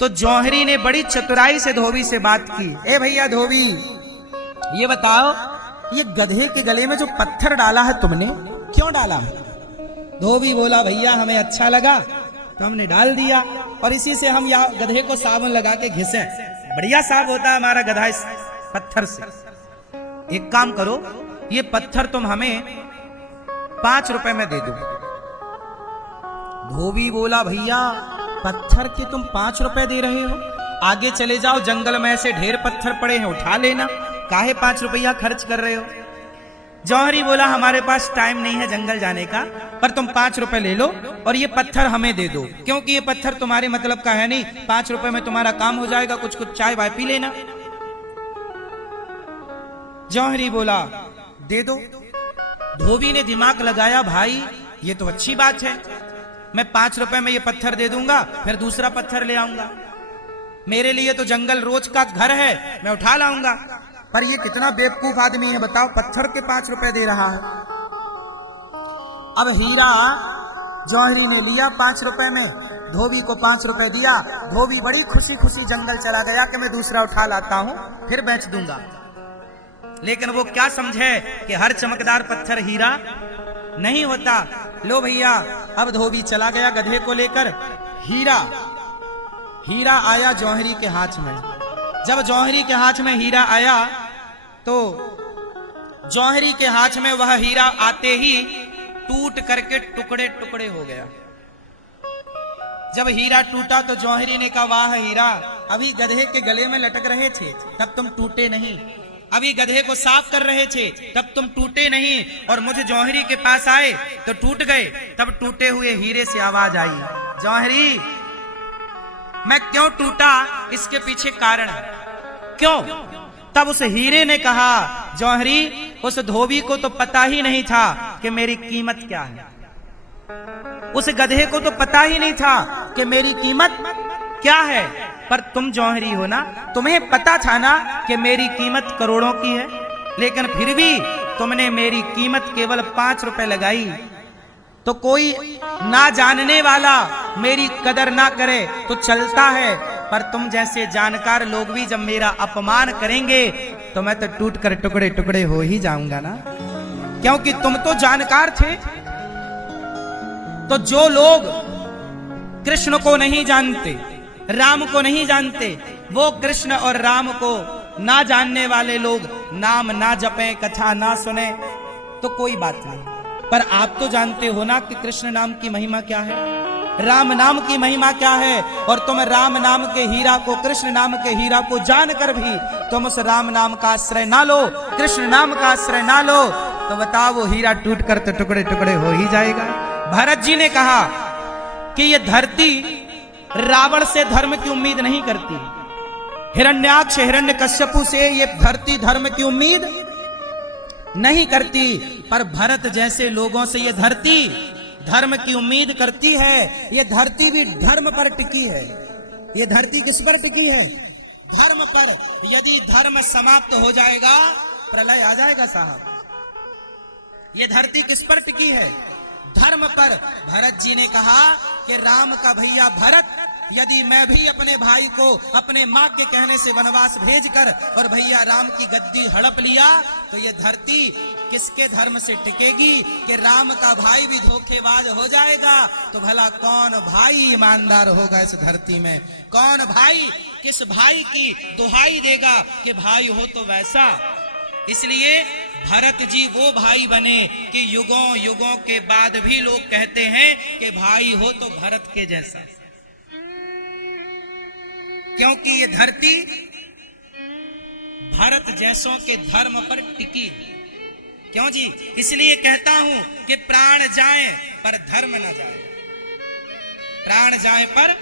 तो जौहरी ने बड़ी चतुराई से धोबी से बात की, ए भैया धोबी ये बताओ ये गधे के गले में जो पत्थर डाला है तुमने क्यों डाला? धोबी बोला भैया हमें अच्छा लगा तो हमने डाल दिया। और इसी से हम यहाँ गधे को साबुन लगा के घिसे। बढ़िया साफ होता है हमारा गधा इस पत्थर से। एक काम करो, ये पत्थर तुम हमें 5 रुपए में दे दो। धोबी बोला, भैया पत्थर के तुम 5 रुपए दे रहे हो? आगे चले जाओ, जंगल में ऐसे ढेर पत्थर पड़े हैं, उठा लेना, काहे 5 रुपया खर्च कर रहे हो? जौहरी बोला, हमारे पास टाइम नहीं है जंगल जाने का, पर तुम 5 रुपए ले लो और ये पत्थर हमें दे दो, क्योंकि ये पत्थर तुम्हारे मतलब का है नहीं। 5 रुपए में तुम्हारा काम हो जाएगा, कुछ कुछ चाय वाय पी लेना। जौहरी बोला, दे दो। धोबी ने दिमाग लगाया, भाई ये तो अच्छी बात है, मैं 5 रुपए में ये पत्थर दे दूंगा, फिर दूसरा पत्थर ले आऊंगा। मेरे लिए तो जंगल रोज का घर है, मैं उठा लाऊंगा। पर ये कितना बेवकूफ आदमी है, बताओ, पत्थर के 5 रुपए दे रहा है। अब हीरा जौहरी ने लिया 5 रुपए में, धोबी को 5 रुपए दिया। धोबी बड़ी खुशी खुशी जंगल चला गया कि मैं दूसरा उठा लाता हूं, फिर बेच दूंगा। लेकिन वो क्या समझे कि हर चमकदार पत्थर हीरा नहीं होता। लो भैया, अब धोबी चला गया गधे को लेकर। हीरा आया जौहरी के हाथ में। जब जौहरी के हाथ में हीरा आया तो जौहरी के हाथ में वह हीरा आते ही टूट करके टुकड़े टुकड़े हो गया। जब हीरा टूटा तो जौहरी ने कहा, वाह हीरा, अभी गधे के गले में लटक रहे थे तब तुम टूटे नहीं, अभी गधे को साफ कर रहे थे तब तुम टूटे नहीं, और मुझे जौहरी के पास आए तो टूट गए। तब टूटे हुए हीरे से आवाज आई, जौहरी मैं क्यों टूटा, इसके पीछे कारण है, क्यों? तब उस हीरे ने कहा, जौहरी उस धोबी को तो पता ही नहीं था कि मेरी कीमत क्या है, उस गधे को तो पता ही नहीं था कि मेरी कीमत क्या है, पर तुम जौहरी हो ना, तुम्हें पता था ना कि मेरी कीमत करोड़ों की है, लेकिन फिर भी तुमने मेरी कीमत केवल 5 रुपए लगाई। तो कोई ना जानने वाला मेरी कदर ना करे तो चलता है, पर तुम जैसे जानकार लोग भी जब मेरा अपमान करेंगे तो मैं तो टूट कर टुकड़े टुकड़े हो ही जाऊंगा ना, क्योंकि तुम तो जानकार थे। तो जो लोग कृष्ण को नहीं जानते, राम को नहीं जानते, वो कृष्ण और राम को ना जानने वाले लोग नाम ना जपें, कथा ना सुने तो कोई बात नहीं, पर आप तो जानते हो ना कि कृष्ण नाम की महिमा क्या है, राम नाम की महिमा क्या है, और तुम राम नाम के हीरा को, कृष्ण नाम के हीरा को जानकर भी तुम उस राम नाम का आश्रय ना लो, कृष्ण नाम का आश्रय ना लो, तो बताओ वो हीरा टूट कर तो टुकड़े टुकड़े हो ही जाएगा। भरत जी ने कहा कि ये धरती रावण से धर्म की उम्मीद नहीं करती, हिरण्याक्ष हिरण्यकश्यपु से ये धरती धर्म की उम्मीद नहीं करती, पर भरत जैसे लोगों से ये धरती धर्म की उम्मीद करती है। ये धरती भी धर्म पर टिकी है। ये धरती किस पर टिकी है? धर्म पर। यदि धर्म समाप्त हो जाएगा, प्रलय आ जाएगा साहब। ये धरती किस पर टिकी है? धर्म पर। भरत जी ने कहा कि राम का भैया भरत, यदि मैं भी अपने भाई को अपने माँ के कहने से वनवास भेजकर और भैया राम की गद्दी हड़प लिया, तो ये धरती किसके धर्म से टिकेगी कि राम का भाई भी धोखेबाज हो जाएगा, तो भला कौन भाई ईमानदार होगा इस धरती में? कौन भाई किस भाई की दुहाई देगा कि भाई हो तो वैसा? इसलिए भरत जी वो भाई बने कि युगों युगों के बाद भी लोग कहते हैं कि भाई हो तो भरत के जैसा, क्योंकि ये धरती भरत जैसों के धर्म पर टिकी है। क्यों जी? इसलिए कहता हूं कि प्राण जाए पर धर्म न जाए। प्राण जाए पर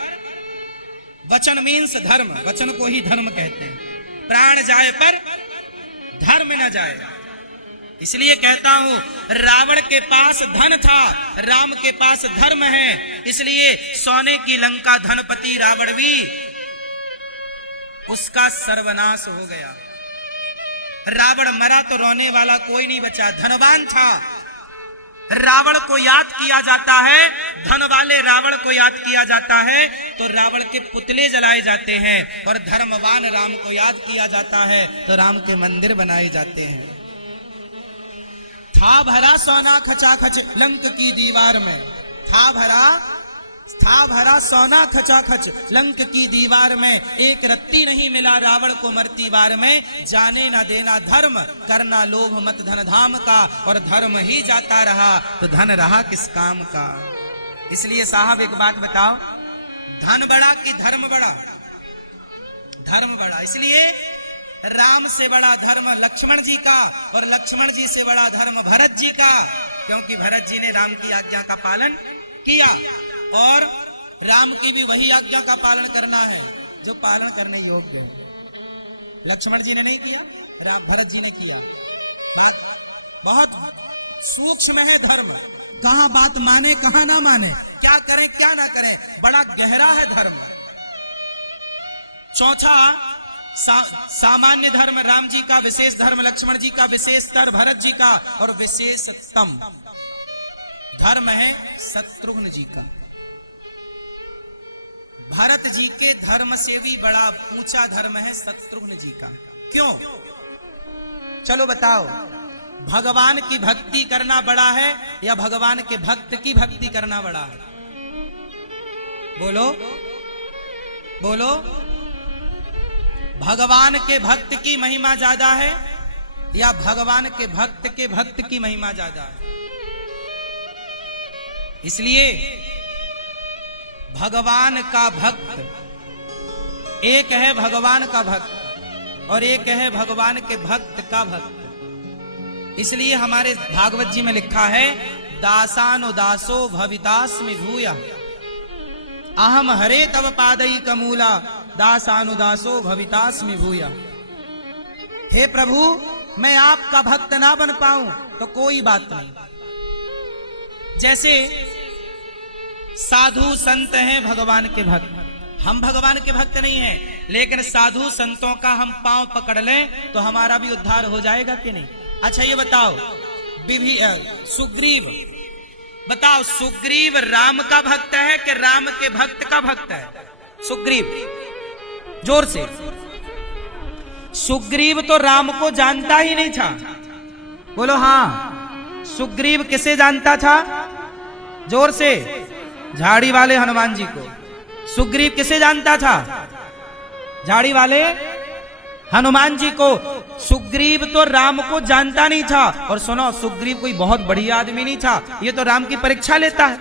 वचन मीन्स धर्म, वचन को ही धर्म कहते हैं। प्राण जाए पर धर्म न जाए। इसलिए कहता हूं, रावण के पास धन था, राम के पास धर्म है। इसलिए सोने की लंका धनपति रावण भी, उसका सर्वनाश हो गया। रावण मरा तो रोने वाला कोई नहीं बचा, धनवान था। रावण को याद किया जाता है, धन वाले रावण को याद किया जाता है तो रावण के पुतले जलाए जाते हैं, और धर्मवान राम को याद किया जाता है तो राम के मंदिर बनाए जाते हैं। था भरा सोना खचाखच लंक की दीवार में, था भरा था भरा सोना खचाखच लंक की दीवार में, एक रत्ती नहीं मिला रावण को मरती बार में। जाने ना देना धर्म, करना लोभ मत धन धाम का, और धर्म ही जाता रहा तो धन रहा किस काम का। इसलिए साहब एक बात बताओ, धन बड़ा कि धर्म बड़ा? धर्म बड़ा। इसलिए राम से बड़ा धर्म लक्ष्मण जी का, और लक्ष्मण जी से बड़ा धर्म भरत जी का, क्योंकि भरत जी ने राम की आज्ञा का पालन किया, और राम की भी वही आज्ञा का पालन करना है जो पालन करने योग्य है। लक्ष्मण जी ने नहीं किया, भरत जी ने किया। बहुत सूक्ष्म है धर्म, कहां बात माने कहां ना माने, क्या करें क्या ना करें, बड़ा गहरा है धर्म। चौथा सामान्य धर्म राम जी का, विशेष धर्म लक्ष्मण जी का, विशेषतर भरत जी का, और विशेषतम धर्म है शत्रुघ्न जी का। भरत जी के धर्म से भी बड़ा ऊंचा धर्म है शत्रुघ्न जी का। क्यों? चलो बताओ, भगवान की भक्ति करना बड़ा है या भगवान के भक्त की भक्ति करना बड़ा है? बोलो बोलो। भगवान के भक्त की महिमा ज्यादा है या भगवान के भक्त की महिमा ज्यादा है? इसलिए भगवान का भक्त एक है, भगवान का भक्त, और एक है भगवान के भक्त का भक्त। इसलिए हमारे भागवत जी में लिखा है, दासानुदासो भवितास्मि भूया, अहम हरे तव पादई कमूला, दासानुदासो भवितास्मि भूया। हे प्रभु, मैं आपका भक्त ना बन पाऊं तो कोई बात नहीं। जैसे साधु संत हैं भगवान के भक्त, हम भगवान के भक्त नहीं हैं, लेकिन साधु संतों का हम पांव पकड़ लें तो हमारा भी उद्धार हो जाएगा कि नहीं? अच्छा ये बताओ, सुग्रीव, बताओ सुग्रीव राम का भक्त है कि राम के भक्त का भक्त है? सुग्रीव, जोर से। सुग्रीव तो राम को जानता ही नहीं था। बोलो हाँ। सुग्रीव किसे जानता था? जोर से। झाड़ी वाले हनुमान जी को। सुग्रीव किसे जानता था? झाड़ी वाले हनुमान जी को। सुग्रीव तो राम को जानता नहीं था। और सुनो, सुग्रीव कोई बहुत बढ़िया आदमी नहीं था, ये तो राम की परीक्षा लेता है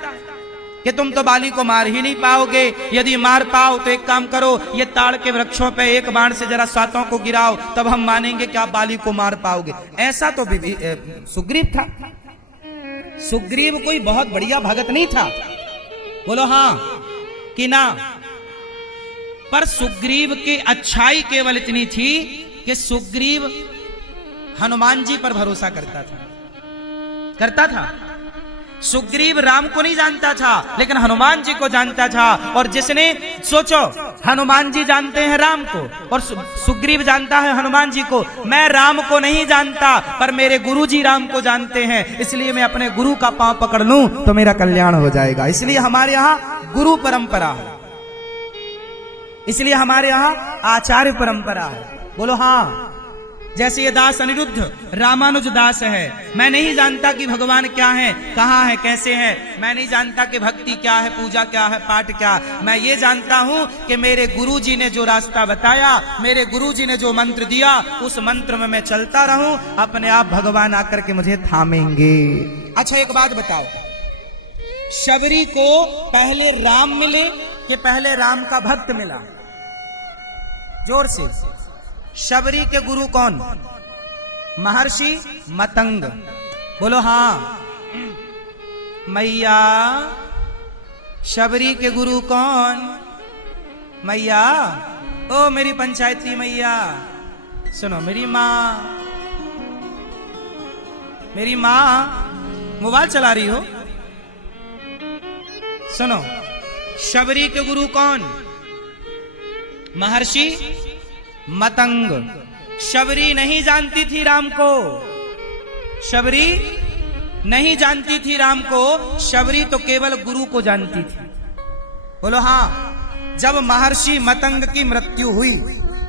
कि तुम तो बाली को मार ही नहीं पाओगे, यदि मार पाओ तो एक काम करो, ये ताड़ के वृक्षों पे एक बाण से जरा सातों को गिराओ, तब हम मानेंगे कि आप बाली को मार पाओगे। ऐसा तो सुग्रीव था। सुग्रीव कोई बहुत बढ़िया भगत नहीं था। बोलो हाँ कि ना? पर सुग्रीव की अच्छाई केवल इतनी थी कि सुग्रीव हनुमान जी पर भरोसा करता था। सुग्रीव राम को नहीं जानता था, लेकिन हनुमान जी को जानता था। और जिसने, सोचो, हनुमान जी जानते हैं राम को और सुग्रीव जानता है हनुमान जी को। मैं राम को नहीं जानता, पर मेरे गुरु जी राम को जानते हैं, इसलिए मैं अपने गुरु का पांव पकड़ लूं तो मेरा कल्याण हो जाएगा। इसलिए हमारे यहाँ गुरु परंपरा है, इसलिए हमारे यहाँ आचार्य परंपरा है। बोलो हाँ। जैसे ये दास अनिरुद्ध रामानुज दास है, मैं नहीं जानता कि भगवान क्या है, कहाँ है, कैसे है। मैं नहीं जानता कि भक्ति क्या है, पूजा क्या है, पाठ क्या। मैं ये जानता हूँ कि मेरे गुरुजी ने जो रास्ता बताया, मेरे गुरुजी ने जो मंत्र दिया, उस मंत्र में मैं चलता रहूं, अपने आप भगवान आकर के मुझे थामेंगे। अच्छा एक बात बताओ, शबरी को पहले राम मिले कि पहले राम का भक्त मिला? जोर से। शबरी के गुरु कौन? महर्षि मतंग। बोलो हाँ। मैया, शबरी के गुरु कौन? मैया, ओ मेरी पंचायती मैया, सुनो, मेरी माँ मोबाइल चला रही हो, सुनो। शबरी के गुरु कौन? महर्षि मतंग। शबरी नहीं जानती थी राम को, शबरी नहीं जानती थी राम को, शबरी तो केवल गुरु को जानती थी। बोलो हाँ। जब महर्षि मतंग की मृत्यु हुई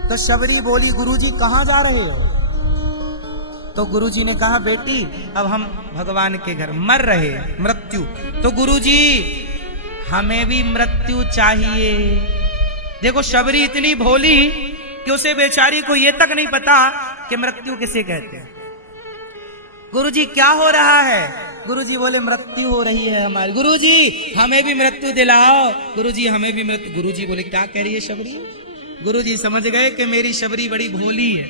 तो शबरी बोली, गुरुजी कहां जा रहे हो? तो गुरुजी ने कहा, बेटी अब हम भगवान के घर मर रहे, मृत्यु। तो गुरुजी हमें भी मृत्यु चाहिए। देखो शबरी इतनी भोली कि उसे बेचारी को ये तक नहीं पता कि मृत्यु किसे कहते हैं। गुरुजी क्या हो रहा है? गुरुजी बोले मृत्यु हो रही है हमारी। गुरुजी हमें भी मृत्यु दिलाओ। गुरुजी हमें भी मृत्यु। गुरुजी बोले क्या कह रही है शबरी? गुरुजी समझ गए कि मेरी शबरी बड़ी भोली है,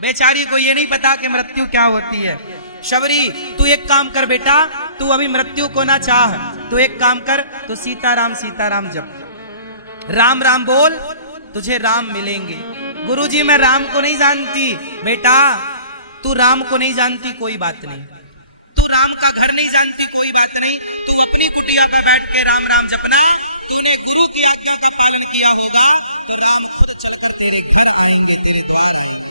बेचारी को ये नहीं पता कि मृत्यु क्या होती है। शबरी तू एक काम कर बेटा, तू अभी मृत्यु को ना चाह, तू एक काम कर, तो सीताराम जप, राम राम बोल, तुझे राम मिलेंगे। गुरुजी मैं राम को नहीं जानती। बेटा तू राम को नहीं जानती कोई बात नहीं, तू राम का घर नहीं जानती कोई बात नहीं, तू अपनी कुटिया पर बैठ के राम राम जपना। तूने गुरु की आज्ञा का पालन किया होगा तो राम खुद चलकर तेरे घर आएंगे, तेरे द्वार आएंगे।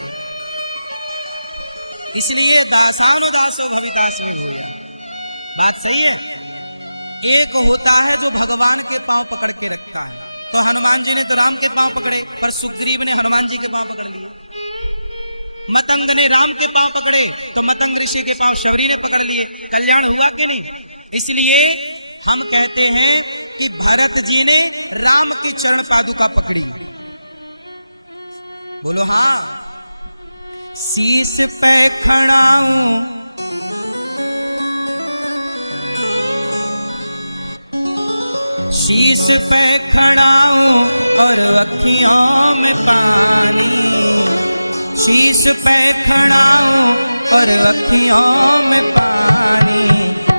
इसलिए दासानो दासो भविदास में बोल, बात सही है। एक होता है जो भगवान के पांव पकड़ के रखता है, तो हनुमान जी ने तो राम के पांव पकड़े, पर सुग्रीव ने हनुमान जी के पांव पकड़ लिए। मतंग ने राम के पांव पकड़े, तो मतंग ऋषि के पांव शबरी ने पकड़ लिए। कल्याण हुआ कि नहीं? इसलिए हम कहते हैं कि भरत जी ने राम की चरण पादुका पकड़ी। बोलो हाँ। शीश पे खड़ा हूं, शीश पे खड़ा हूं और अखियों में पानी, शीश पे खड़ा हूं और अखियों में पानी,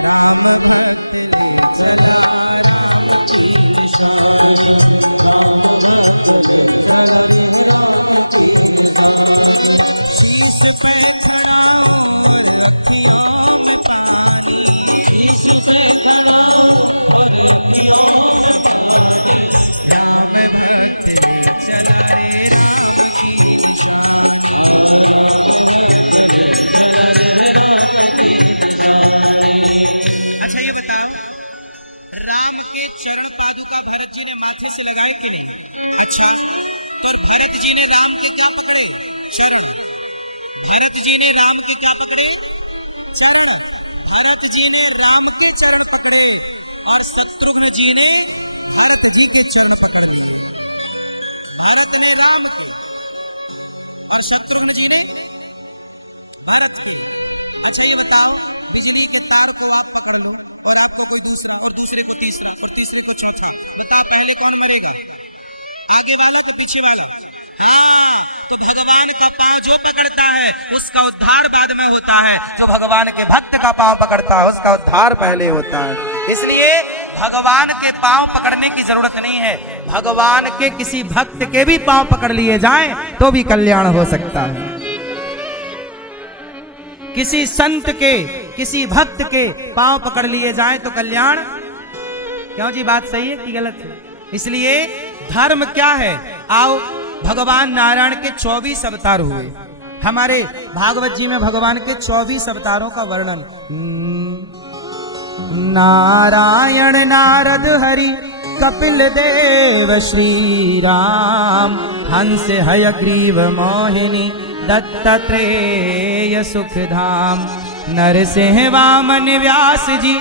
राम भक्त चला। अच्छा ये बताओ, राम के चरण पादुका भरत जी ने माथे से लगाए कि नहीं? अच्छा तो भरत जी ने राम के क्या पकड़े? चरण। भरत जी ने राम के क्या पकड़े? चरण। भरत जी ने राम के चरण पकड़े और शत्रुघ्न जी ने भरत जी के चरण पकड़ लिए। भरत ने राम के और शत्रुघ्न जी ने भरत के। अच्छा ये बताओ, बिजली के तार को आप पकड़ लो और आपको कोई दूसरा, और दूसरे को तीसरा, और तीसरे को चौथा, बताओ पहले कौन मरेगा? आगे वाला तो पीछे वाला? हाँ, तो भगवान का पांव जो पकड़ता है उसका उद्धार बाद में होता है, जो भगवान के भक्त का पांव पकड़ता है उसका उद्धार पहले होता है। इसलिए भगवान के पांव पकड़ने की जरूरत नहीं है, भगवान के किसी भक्त के भी पांव पकड़ लिए जाएं तो भी कल्याण हो सकता है। किसी संत के, किसी भक्त के पांव पकड़ लिए जाएं तो कल्याण। क्यों जी, बात सही है कि गलत है? इसलिए धर्म क्या है? आओ, भगवान नारायण के 24 अवतार हुए। हमारे भागवत जी में भगवान के 24 अवतारों का वर्णन। नारायण नारद हरि कपिल देव श्री राम, हंस हयग्रीव मोहिनी दत्तात्रेय सुखधाम, नरसिंह वामन व्यास जी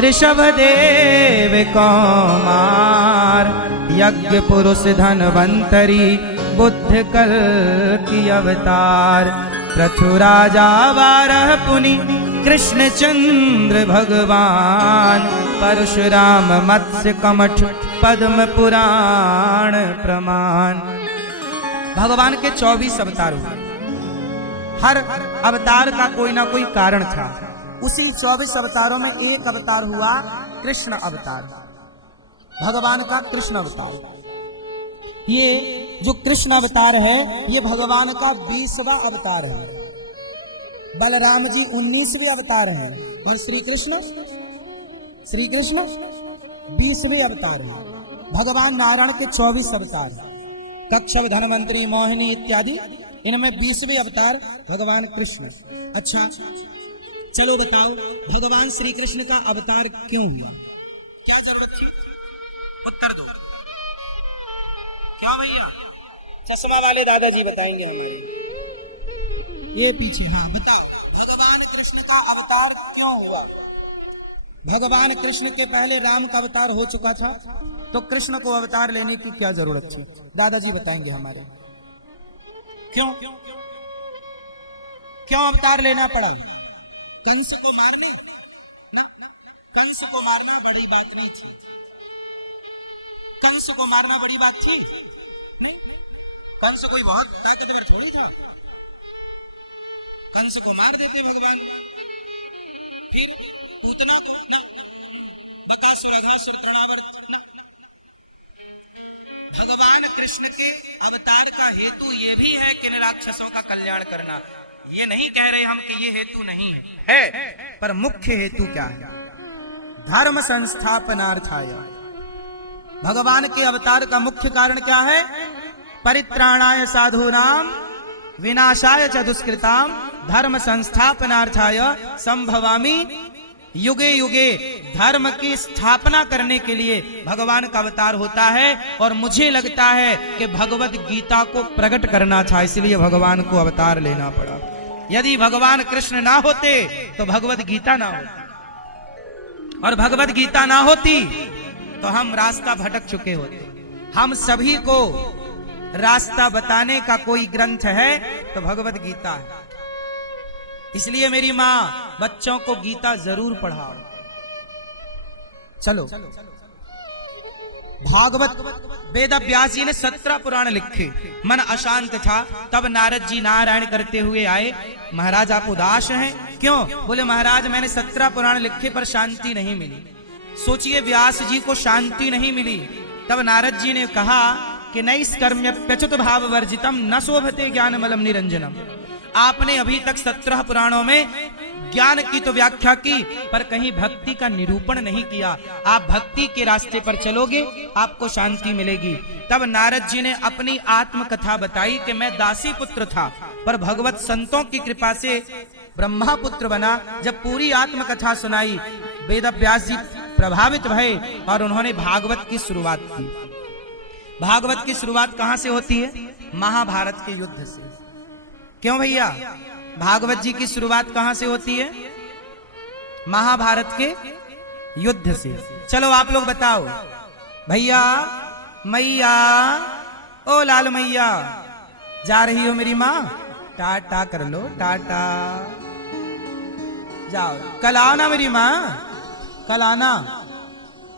ऋषभ देव कौमार, यज्ञ पुरुष धनवंतरी बुद्ध कल की अवतार, पृथु राजा बारह पुनि कृष्ण चंद्र भगवान, परशुराम मत्स्य कमठ पद्म पुराण प्रमाण। भगवान के 24 अवतार हुए, हर अवतार का कोई ना कोई कारण था। उसी 24 अवतारों में एक अवतार हुआ कृष्ण अवतार, भगवान का कृष्ण अवतार। ये जो कृष्ण अवतार है ये भगवान का 20वां अवतार है। बलराम जी 19वें अवतार हैं और श्री कृष्ण 20वें अवतार है। भगवान नारायण के 24 अवतार, कच्छप धनवंतरी मोहिनी इत्यादि, इनमें 20वें अवतार भगवान कृष्ण। अच्छा चलो बताओ, भगवान श्री कृष्ण का अवतार क्यों हुआ? क्या जरूरत थी? उत्तर दो। क्या भैया? चश्मा वाले दादाजी बताएंगे हमारे। ये पीछे, हाँ बताओ, भगवान कृष्ण का अवतार क्यों हुआ? भगवान कृष्ण के पहले राम का अवतार हो चुका था, तो कृष्ण को अवतार लेने की क्या जरूरत थी? दादाजी बताएंगे हमारे। क्यों क्यों अवतार लेना पड़ा? कंस को मारने ना? कंस को मारना बड़ी बात नहीं थी। कंस को मारना बड़ी बात थी नहीं। कंस कोई बहुत ताकतवर थोड़ी था। कंस को मार देते भगवान। फिर पूतना को ना, बकासुर अघासुर तृणावर्त ना। भगवान कृष्ण के अवतार का हेतु ये भी है कि इन राक्षसों का कल्याण करना। ये नहीं कह रहे हम कि ये हेतु नहीं है, पर मुख्य हेतु क्या है? धर्म संस्थापनार्थाय। भगवान के अवतार का मुख्य कारण क्या है? परित्राणाय साधूनां विनाशाय च दुष्कृतां धर्म संस्थापनार्थाय संभवामि युगे युगे। धर्म की स्थापना करने के लिए भगवान का अवतार होता है, और मुझे लगता है कि भगवत गीता को प्रकट करना था, इसलिए भगवान को अवतार लेना पड़ा। यदि भगवान कृष्ण ना होते तो भगवत गीता ना होती, और भगवत गीता ना होती तो हम रास्ता भटक चुके होते। हम सभी को रास्ता बताने का कोई ग्रंथ है तो भगवत गीता है। इसलिए मेरी माँ बच्चों को गीता जरूर पढ़ाओ। चलो, भागवत वेद व्यास जी ने 17 पुराण लिखे। मन अशांत था, तब नारद जी नारायण करते हुए आए। महाराज आप उदास हैं क्यों? बोले महाराज मैंने 17 पुराण लिखे पर शांति नहीं मिली। सोचिए, व्यास जी को शांति नहीं मिली। तब नारद जी ने कहा कि नैष्कर्म्यप्यच्युत भाव वर्जितम न शोभते ज्ञानमलम निरंजनम। आपने अभी तक 17 पुराणों में ज्ञान की तो व्याख्या की, पर कहीं भक्ति का निरूपण नहीं किया। आप भक्ति के रास्ते पर चलोगे, आपको शांति मिलेगी। तब नारद जी ने अपनी आत्मकथा बताई कि मैं दासी पुत्र था, पर भगवत संतों की कृपा से ब्रह्मा पुत्र बना। जब पूरी आत्मकथा सुनाई, वेद व्यास जी प्रभावित भये और उन्होंने भागवत की शुरुआत की। भागवत की शुरुआत कहां से होती है? महाभारत के युद्ध से। क्यों भैया? भागवत जी की शुरुआत कहां से होती है? महाभारत के युद्ध से। चलो आप लोग बताओ भैया, मैया, ओ लाल मैया, जा रही हो मेरी माँ? टाटा कर लो, टाटा। जाओ, कल आओ ना मेरी माँ, कल आना।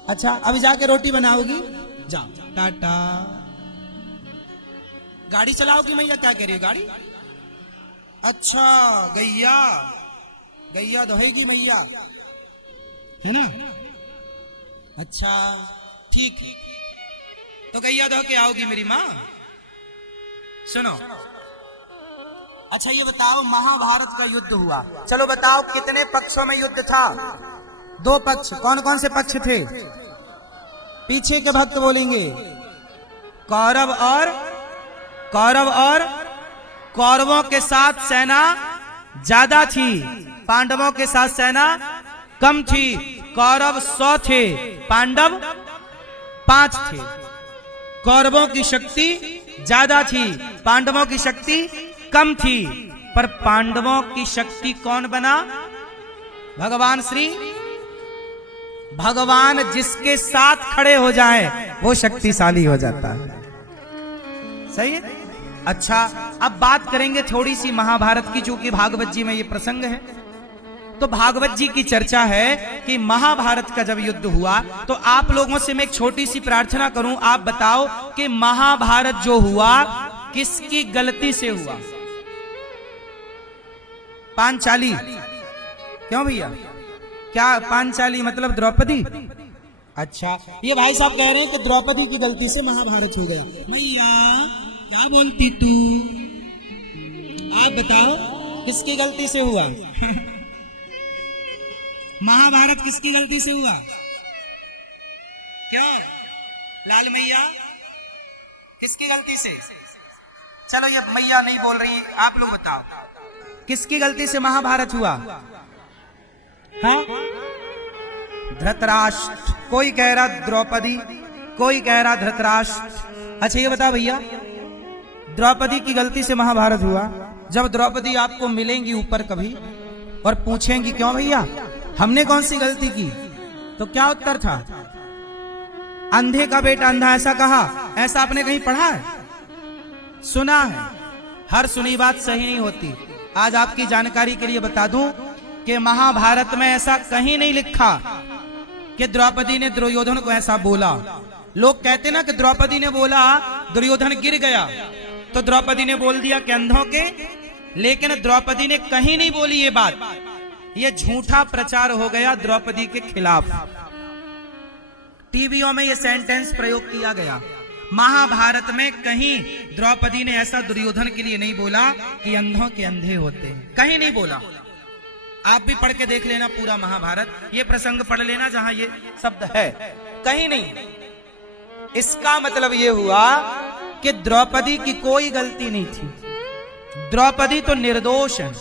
अच्छा, अभी जाके रोटी बनाओगी? जाओ, टाटा। गाड़ी चलाओगी मैया? क्या कह रही है गाड़ी? अच्छा, गैया, गैया दोहेगी मैया, है ना? अच्छा ठीक, तो गैया दो के आओगी मेरी माँ। सुनो, अच्छा ये बताओ, महाभारत का युद्ध हुआ, चलो बताओ कितने पक्षों में युद्ध था? 2 पक्ष। कौन कौन से पक्ष थे? पीछे के भक्त बोलेंगे, कौरव और कौरवों के साथ सेना ज्यादा थी, पांडवों के साथ सेना कम थी। कौरव 100 थे, पांडव 5 थे। कौरवों की शक्ति ज्यादा थी, पांडवों की शक्ति कम थी। पर पांडवों की शक्ति कौन बना? भगवान श्री भगवान जिसके साथ खड़े हो जाए वो शक्तिशाली हो जाता है। सही है? अच्छा, अब बात करेंगे थोड़ी सी महाभारत की, चूंकि भागवत जी में ये प्रसंग है। तो भागवत जी की चर्चा है कि महाभारत का जब युद्ध हुआ, तो आप लोगों से मैं एक छोटी सी प्रार्थना करूं, आप बताओ कि महाभारत जो हुआ किसकी गलती से हुआ? पांचाली। क्यों भैया? क्या पांचाली मतलब द्रौपदी? अच्छा, ये भाई साहब कह रहे हैं कि द्रौपदी की गलती से महाभारत हो गया। मैया क्या बोलती तू? आप बताओ किसकी गलती से हुआ? महाभारत किसकी गलती से हुआ? क्यों लाल मैया, किसकी गलती से? चलो ये मैया नहीं बोल रही, आप लोग बताओ किसकी गलती से महाभारत हुआ? हाँ? धृतराष्ट्र। कोई कह रहा द्रौपदी, कोई कह रहा धृतराष्ट्र। अच्छा ये बताओ भैया, द्रौपदी की गलती से महाभारत हुआ। जब द्रौपदी आपको मिलेंगी ऊपर कभी और पूछेंगी क्यों भैया हमने कौन सी गलती की, तो क्या उत्तर था? अंधे का बेटा अंधा ऐसा कहा, ऐसा आपने कहीं पढ़ा है? सुना है। हर सुनी बात सही नहीं होती। आज आपकी जानकारी के लिए बता दूं कि महाभारत में ऐसा कहीं नहीं लिखा कि द्रौपदी ने दुर्योधन को ऐसा बोला। लोग कहते ना कि द्रौपदी ने बोला दुर्योधन गिर गया, तो द्रौपदी ने बोल दिया कि अंधों के, लेकिन द्रौपदी ने कहीं नहीं बोली ये बात। ये झूठा प्रचार हो गया द्रौपदी के खिलाफ। टीवियों में ये सेंटेंस प्रयोग किया गया। महाभारत में कहीं द्रौपदी ने ऐसा दुर्योधन के लिए नहीं बोला कि अंधों के अंधे होते हैं, कहीं नहीं बोला। आप भी पढ़ के देख लेना पूरा महाभारत, ये प्रसंग पढ़ लेना जहां ये शब्द है, कहीं नहीं। इसका मतलब ये हुआ कि द्रौपदी की कोई गलती नहीं थी। द्रौपदी तो निर्दोष है।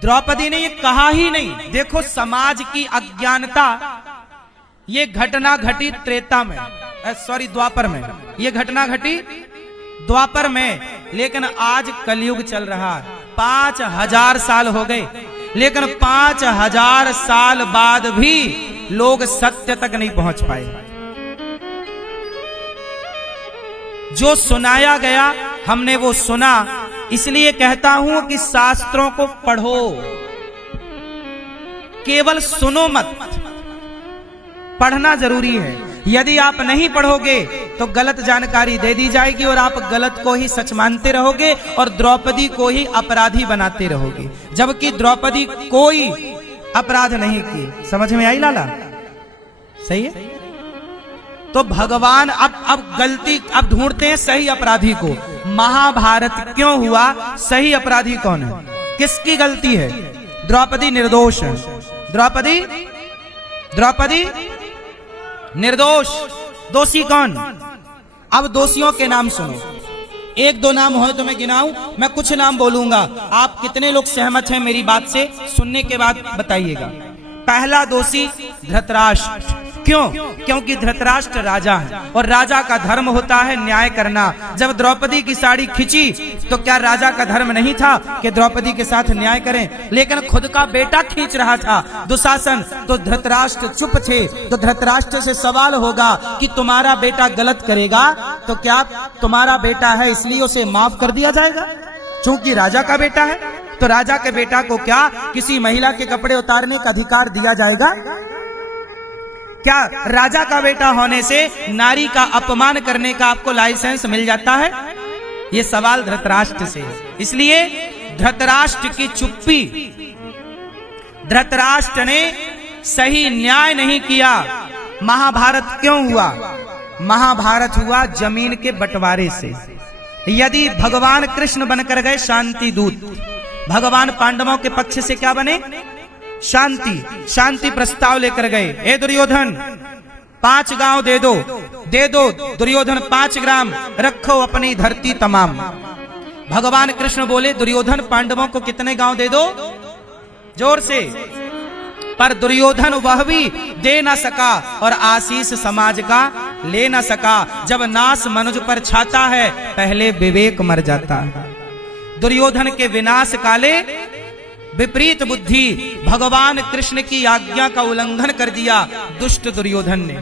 द्रौपदी ने ये कहा ही नहीं। देखो समाज की अज्ञानता, ये घटना घटी त्रेता में, सॉरी द्वापर में। ये घटना घटी द्वापर में, लेकिन आज कलयुग चल रहा है। 5000 साल हो गए, लेकिन 5000 साल बाद भी लोग सत्य तक नहीं पहुंच पाए। जो सुनाया गया हमने वो सुना। इसलिए कहता हूं कि शास्त्रों को पढ़ो, केवल सुनो मत। पढ़ना जरूरी है। यदि आप नहीं पढ़ोगे तो गलत जानकारी दे दी जाएगी और आप गलत को ही सच मानते रहोगे और द्रौपदी को ही अपराधी बनाते रहोगे, जबकि द्रौपदी कोई अपराध नहीं की। समझ में आई लाला? सही है। तो भगवान अब गलती अब ढूंढते हैं सही अपराधी को। महाभारत क्यों हुआ? सही अपराधी कौन है? किसकी गलती है? द्रौपदी निर्दोष है। द्रौपदी निर्दोष। दोषी कौन? अब दोषियों के नाम सुनो। एक दो नाम हो तो मैं गिनाऊं, मैं कुछ नाम बोलूंगा। आप कितने लोग सहमत हैं मेरी बात से? सुनने के बाद बताइएगा। पहला दोषी धृतराष्ट्र। क्यों? क्योंकि धृतराष्ट्र राजा है और राजा का धर्म होता है न्याय करना। जब द्रौपदी की साड़ी खिंची तो क्या राजा का धर्म नहीं था कि द्रौपदी के साथ न्याय करें? लेकिन खुद का बेटा खींच रहा था दुशासन, तो धृतराष्ट्र चुप थे। तो धृतराष्ट्र से सवाल होगा कि तुम्हारा बेटा गलत करेगा तो क्या तुम्हारा बेटा है इसलिए उसे माफ कर दिया जाएगा क्योंकि राजा का बेटा है? तो राजा के बेटा को क्या किसी महिला के कपड़े उतारने का अधिकार दिया जाएगा? क्या राजा का बेटा होने से नारी का अपमान करने का आपको लाइसेंस मिल जाता है? ये सवाल धृतराष्ट्र से। इसलिए धृतराष्ट्र की चुप्पी, धृतराष्ट्र ने सही न्याय नहीं किया। महाभारत क्यों हुआ? महाभारत हुआ जमीन के बंटवारे से। यदि भगवान कृष्ण बनकर गए शांति दूत, भगवान पांडवों के पक्ष से क्या बने? शांति प्रस्ताव लेकर गए। ए दुर्योधन 5 गांव दे दो दुर्योधन 5 ग्राम रखो अपनी धरती तमाम। भगवान कृष्ण बोले दुर्योधन पांडवों को कितने गांव दे दो? जोर से। पर दुर्योधन वह भी दे ना सका और आशीष समाज का ले ना सका। जब नाश मनुज पर छाता है पहले विवेक मर जाता है। दुर्योधन के विनाश काले विपरीत बुद्धि, भगवान कृष्ण की आज्ञा का उल्लंघन कर दिया दुष्ट दुर्योधन ने।